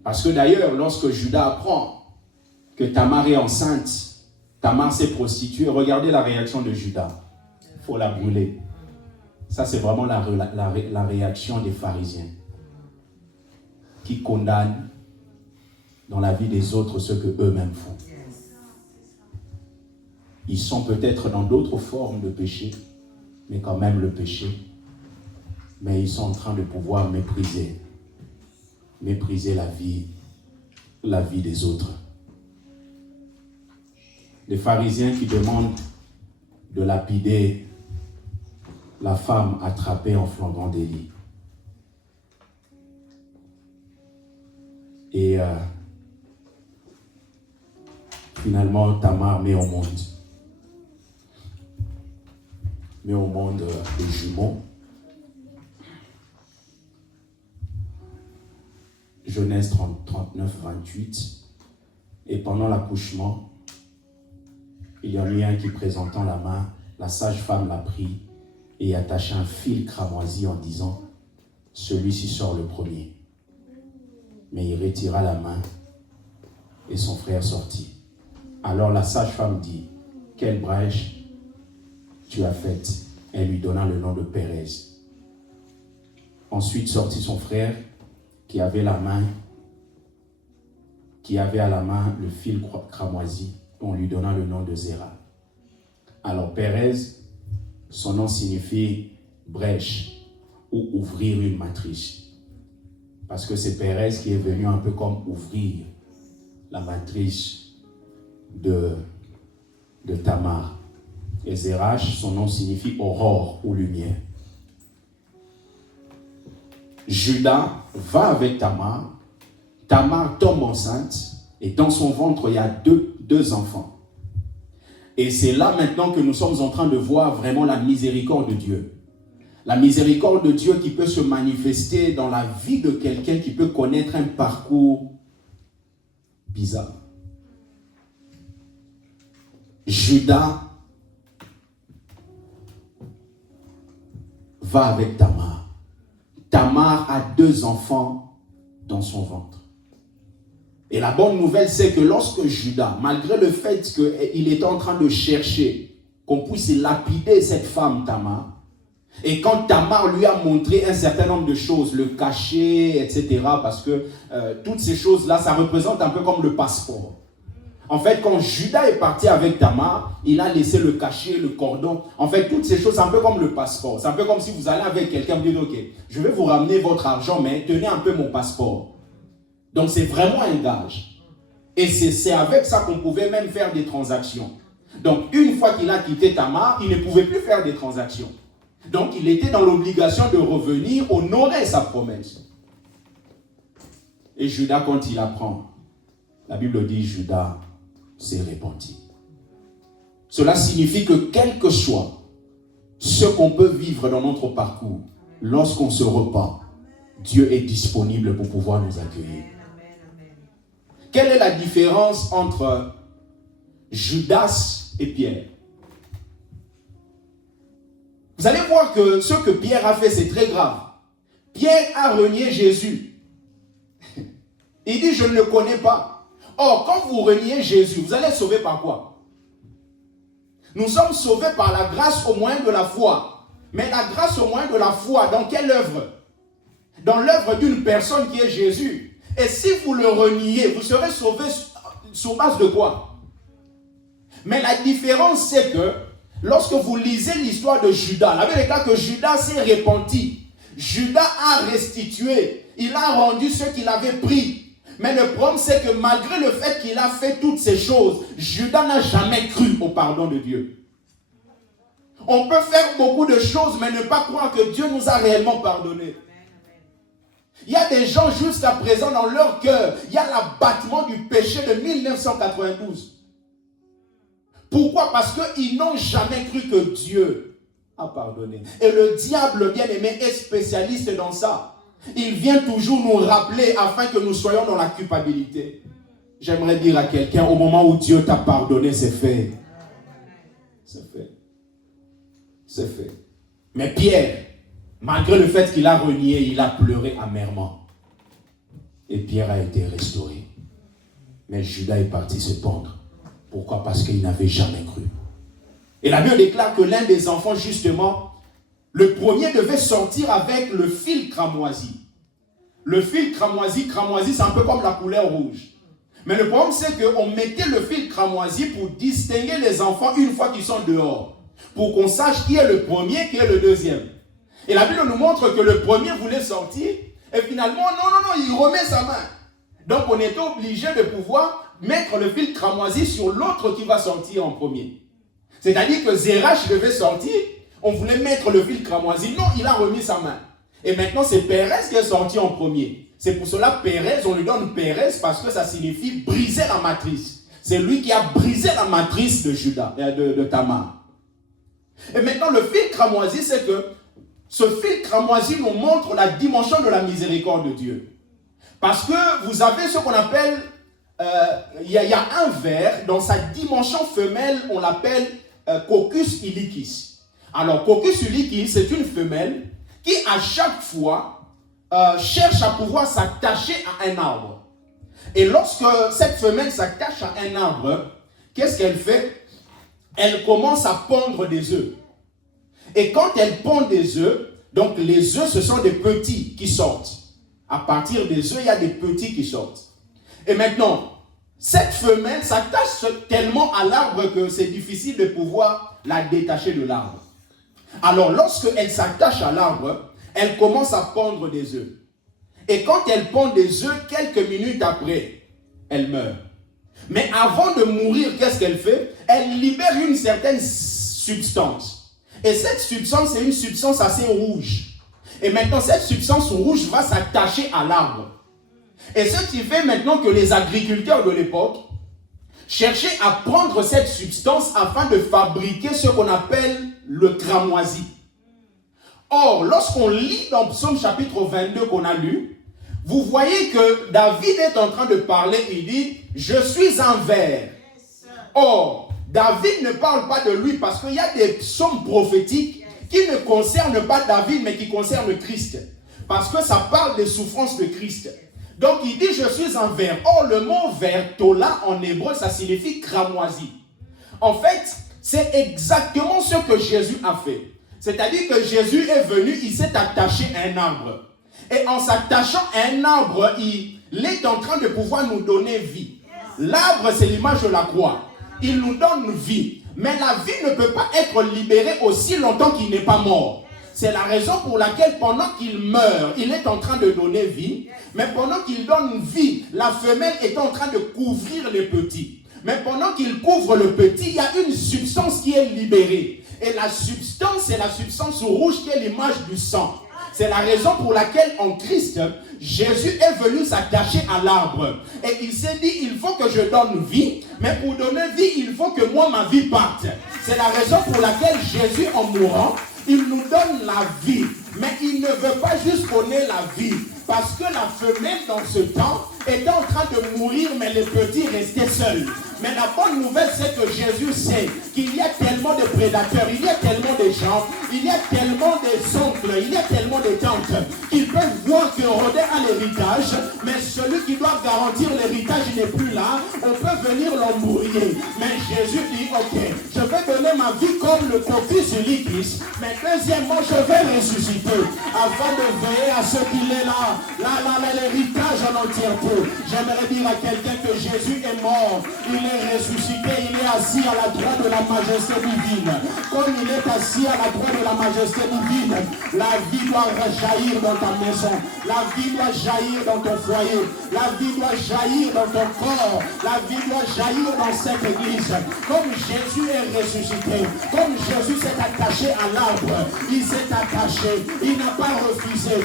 Parce que d'ailleurs, lorsque Judas apprend que Tamar est enceinte, Tamar s'est prostituée, regardez la réaction de Judas. Il faut la brûler. Ça, c'est vraiment la réaction des pharisiens qui condamnent dans la vie des autres ce que eux-mêmes font. Ils sont peut-être dans d'autres formes de péché, mais quand même le péché. Mais ils sont en train de pouvoir mépriser la vie des autres. Les pharisiens qui demandent de lapider la femme attrapée en flagrant délit. Et finalement, Tamar met au monde des jumeaux. Genèse 39, 28. Et pendant l'accouchement, il y en a eu un qui, présentant la main, la sage-femme l'a pris et attacha un fil cramoisi en disant « Celui-ci sort le premier ». Mais il retira la main et son frère sortit. Alors la sage-femme dit « Quelle brèche tu as faite ?» Elle lui donna le nom de Pérez. Ensuite sortit son frère qui avait à la main le fil cramoisi. On lui donna le nom de Zéra. Alors Pérez, son nom signifie brèche ou ouvrir une matrice. Parce que c'est Pérez qui est venu un peu comme ouvrir la matrice de Tamar. Et Zérach, son nom signifie aurore ou lumière. Judas va avec Tamar. Tamar tombe enceinte et dans son ventre, il y a deux enfants. Et c'est là maintenant que nous sommes en train de voir vraiment la miséricorde de Dieu. La miséricorde de Dieu qui peut se manifester dans la vie de quelqu'un qui peut connaître un parcours bizarre. Judas va avec Tamar. Tamar a 2 enfants dans son ventre. Et la bonne nouvelle, c'est que lorsque Judas, malgré le fait qu'il était en train de chercher qu'on puisse lapider cette femme Tamar, et quand Tamar lui a montré un certain nombre de choses, le cachet, etc., parce que toutes ces choses-là, ça représente un peu comme le passeport. En fait, quand Judas est parti avec Tamar, il a laissé le cachet, le cordon. En fait, toutes ces choses, c'est un peu comme le passeport. C'est un peu comme si vous allez avec quelqu'un, vous dites, ok, je vais vous ramener votre argent, mais tenez un peu mon passeport. Donc, c'est vraiment un gage. Et c'est avec ça qu'on pouvait même faire des transactions. Donc, une fois qu'il a quitté Tamar, il ne pouvait plus faire des transactions. Donc, il était dans l'obligation de revenir honorer sa promesse. Et Judas, quand il apprend, la Bible dit, Judas s'est repenti. Cela signifie que quel que soit ce qu'on peut vivre dans notre parcours, lorsqu'on se repent, Dieu est disponible pour pouvoir nous accueillir. Quelle est la différence entre Judas et Pierre? Vous allez voir que ce que Pierre a fait, c'est très grave. Pierre a renié Jésus. Il dit, je ne le connais pas. Or, quand vous reniez Jésus, vous allez être sauvé par quoi? Nous sommes sauvés par la grâce au moyen de la foi. Mais la grâce au moyen de la foi, dans quelle œuvre? Dans l'œuvre d'une personne qui est Jésus. Et si vous le reniez, vous serez sauvé sur base de quoi? Mais la différence, c'est que lorsque vous lisez l'histoire de Judas, la vérité est que Judas s'est repenti. Judas a restitué. Il a rendu ce qu'il avait pris. Mais le problème, c'est que malgré le fait qu'il a fait toutes ces choses, Judas n'a jamais cru au pardon de Dieu. On peut faire beaucoup de choses, mais ne pas croire que Dieu nous a réellement pardonné. Il y a des gens jusqu'à présent dans leur cœur, il y a l'abattement du péché de 1992. Pourquoi? Parce qu'ils n'ont jamais cru que Dieu a pardonné. Et le diable, bien aimé, est spécialiste dans ça. Il vient toujours nous rappeler afin que nous soyons dans la culpabilité. J'aimerais dire à quelqu'un, au moment où Dieu t'a pardonné, c'est fait. C'est fait. C'est fait. Mais Pierre, malgré le fait qu'il a renié, il a pleuré amèrement. Et Pierre a été restauré. Mais Judas est parti se pendre. Pourquoi? Parce qu'il n'avait jamais cru. Et la Bible déclare que l'un des enfants, justement, le premier devait sortir avec le fil cramoisi. Le fil cramoisi, c'est un peu comme la couleur rouge. Mais le problème, c'est qu'on mettait le fil cramoisi pour distinguer les enfants une fois qu'ils sont dehors. Pour qu'on sache qui est le premier, qui est le deuxième. Et la Bible nous montre que le premier voulait sortir. Et finalement, non, il remet sa main. Donc on était obligé de pouvoir mettre le fil cramoisi sur l'autre qui va sortir en premier. C'est-à-dire que Zérach devait sortir. On voulait mettre le fil cramoisi. Non, il a remis sa main. Et maintenant, c'est Pérez qui est sorti en premier. C'est pour cela Pérez, on lui donne Pérez parce que ça signifie briser la matrice. C'est lui qui a brisé la matrice de Judas, de Tamar. Et maintenant, le fil cramoisi, c'est que ce fil cramoisi nous montre la dimension de la miséricorde de Dieu. Parce que vous avez ce qu'on appelle, il y a un ver, dans sa dimension femelle, on l'appelle Coccus ilicis. Alors, Coccus ilicis, c'est une femelle qui, à chaque fois, cherche à pouvoir s'attacher à un arbre. Et lorsque cette femelle s'attache à un arbre, qu'est-ce qu'elle fait? Elle commence à pondre des œufs. Et quand elle pond des œufs, donc les œufs, ce sont des petits qui sortent. À partir des œufs, il y a des petits qui sortent. Et maintenant, cette femelle s'attache tellement à l'arbre que c'est difficile de pouvoir la détacher de l'arbre. Alors, lorsqu'elle s'attache à l'arbre, elle commence à pondre des œufs. Et quand elle pond des œufs, quelques minutes après, elle meurt. Mais avant de mourir, qu'est-ce qu'elle fait? Elle libère une certaine substance. Et cette substance, c'est une substance assez rouge. Et maintenant, cette substance rouge va s'attacher à l'arbre. Et ce qui fait maintenant que les agriculteurs de l'époque cherchaient à prendre cette substance afin de fabriquer ce qu'on appelle le cramoisi. Or, lorsqu'on lit dans Psaume chapitre 22 qu'on a lu, vous voyez que David est en train de parler, il dit, je suis un ver. Or, David ne parle pas de lui parce qu'il y a des psaumes prophétiques qui ne concernent pas David, mais qui concernent Christ. Parce que ça parle des souffrances de Christ. Donc il dit, je suis un ver. Or, le mot ver, tola, en hébreu, ça signifie cramoisi. En fait, c'est exactement ce que Jésus a fait. C'est-à-dire que Jésus est venu, il s'est attaché à un arbre. Et en s'attachant à un arbre, il est en train de pouvoir nous donner vie. L'arbre, c'est l'image de la croix. Il nous donne vie. Mais la vie ne peut pas être libérée aussi longtemps qu'il n'est pas mort. C'est la raison pour laquelle pendant qu'il meurt, il est en train de donner vie. Mais pendant qu'il donne vie, la femelle est en train de couvrir les petits. Mais pendant qu'il couvre le petit, il y a une substance qui est libérée. Et la substance, c'est la substance rouge qui est l'image du sang. C'est la raison pour laquelle en Christ, Jésus est venu s'attacher à l'arbre. Et il s'est dit, il faut que je donne vie, mais pour donner vie, il faut que moi, ma vie parte. C'est la raison pour laquelle Jésus, en mourant, il nous donne la vie. Mais il ne veut pas juste donner la vie. Parce que la femelle, dans ce temps, était en train de mourir, mais les petits restaient seuls. Mais la bonne nouvelle, c'est que Jésus sait qu'il y a tellement de prédateurs, il y a tellement de gens, il y a tellement de oncles, il y a tellement de tantes qu'ils peuvent voir que Rodin a l'héritage, mais celui qui doit garantir l'héritage n'est plus là, on peut venir l'embrouiller. Mais Jésus dit, ok, je vais donner ma vie comme le cocus liquis, mais deuxièmement, je vais ressusciter afin de veiller à ce qu'il est là, l'héritage en entièreté. J'aimerais dire à quelqu'un que Jésus est mort, il est ressuscité, il est assis à la droite de la majesté divine. Comme il est assis à la droite de la majesté divine, la vie doit jaillir dans ta maison, la vie doit jaillir dans ton foyer, la vie doit jaillir dans ton corps, la vie doit jaillir dans cette église. Comme Jésus est ressuscité, comme Jésus s'est attaché à l'arbre, il s'est attaché, il n'a pas refusé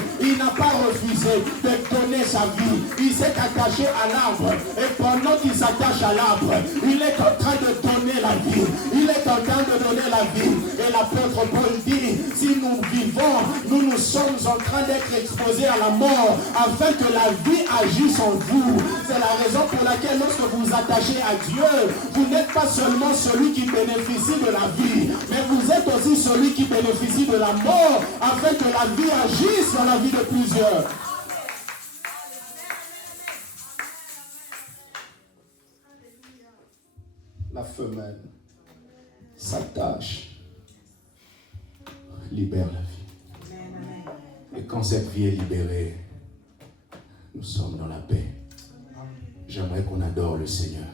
de donner sa vie, il s'est attaché à l'arbre, et pendant qu'il s'attache à l'arbre, il est en train de donner la vie, il est en train de donner la vie. Et l'apôtre Paul dit, si nous vivons, nous sommes en train d'être exposés à la mort, afin que la vie agisse en vous. C'est la raison pour laquelle lorsque vous vous attachez à Dieu, vous n'êtes pas seulement celui qui bénéficie de la vie, mais vous êtes aussi celui qui bénéficie de la mort, afin que la vie agisse dans la vie de plusieurs. La femelle s'attache, libère la vie. Et quand cette vie est libérée, nous sommes dans la paix. J'aimerais qu'on adore le Seigneur.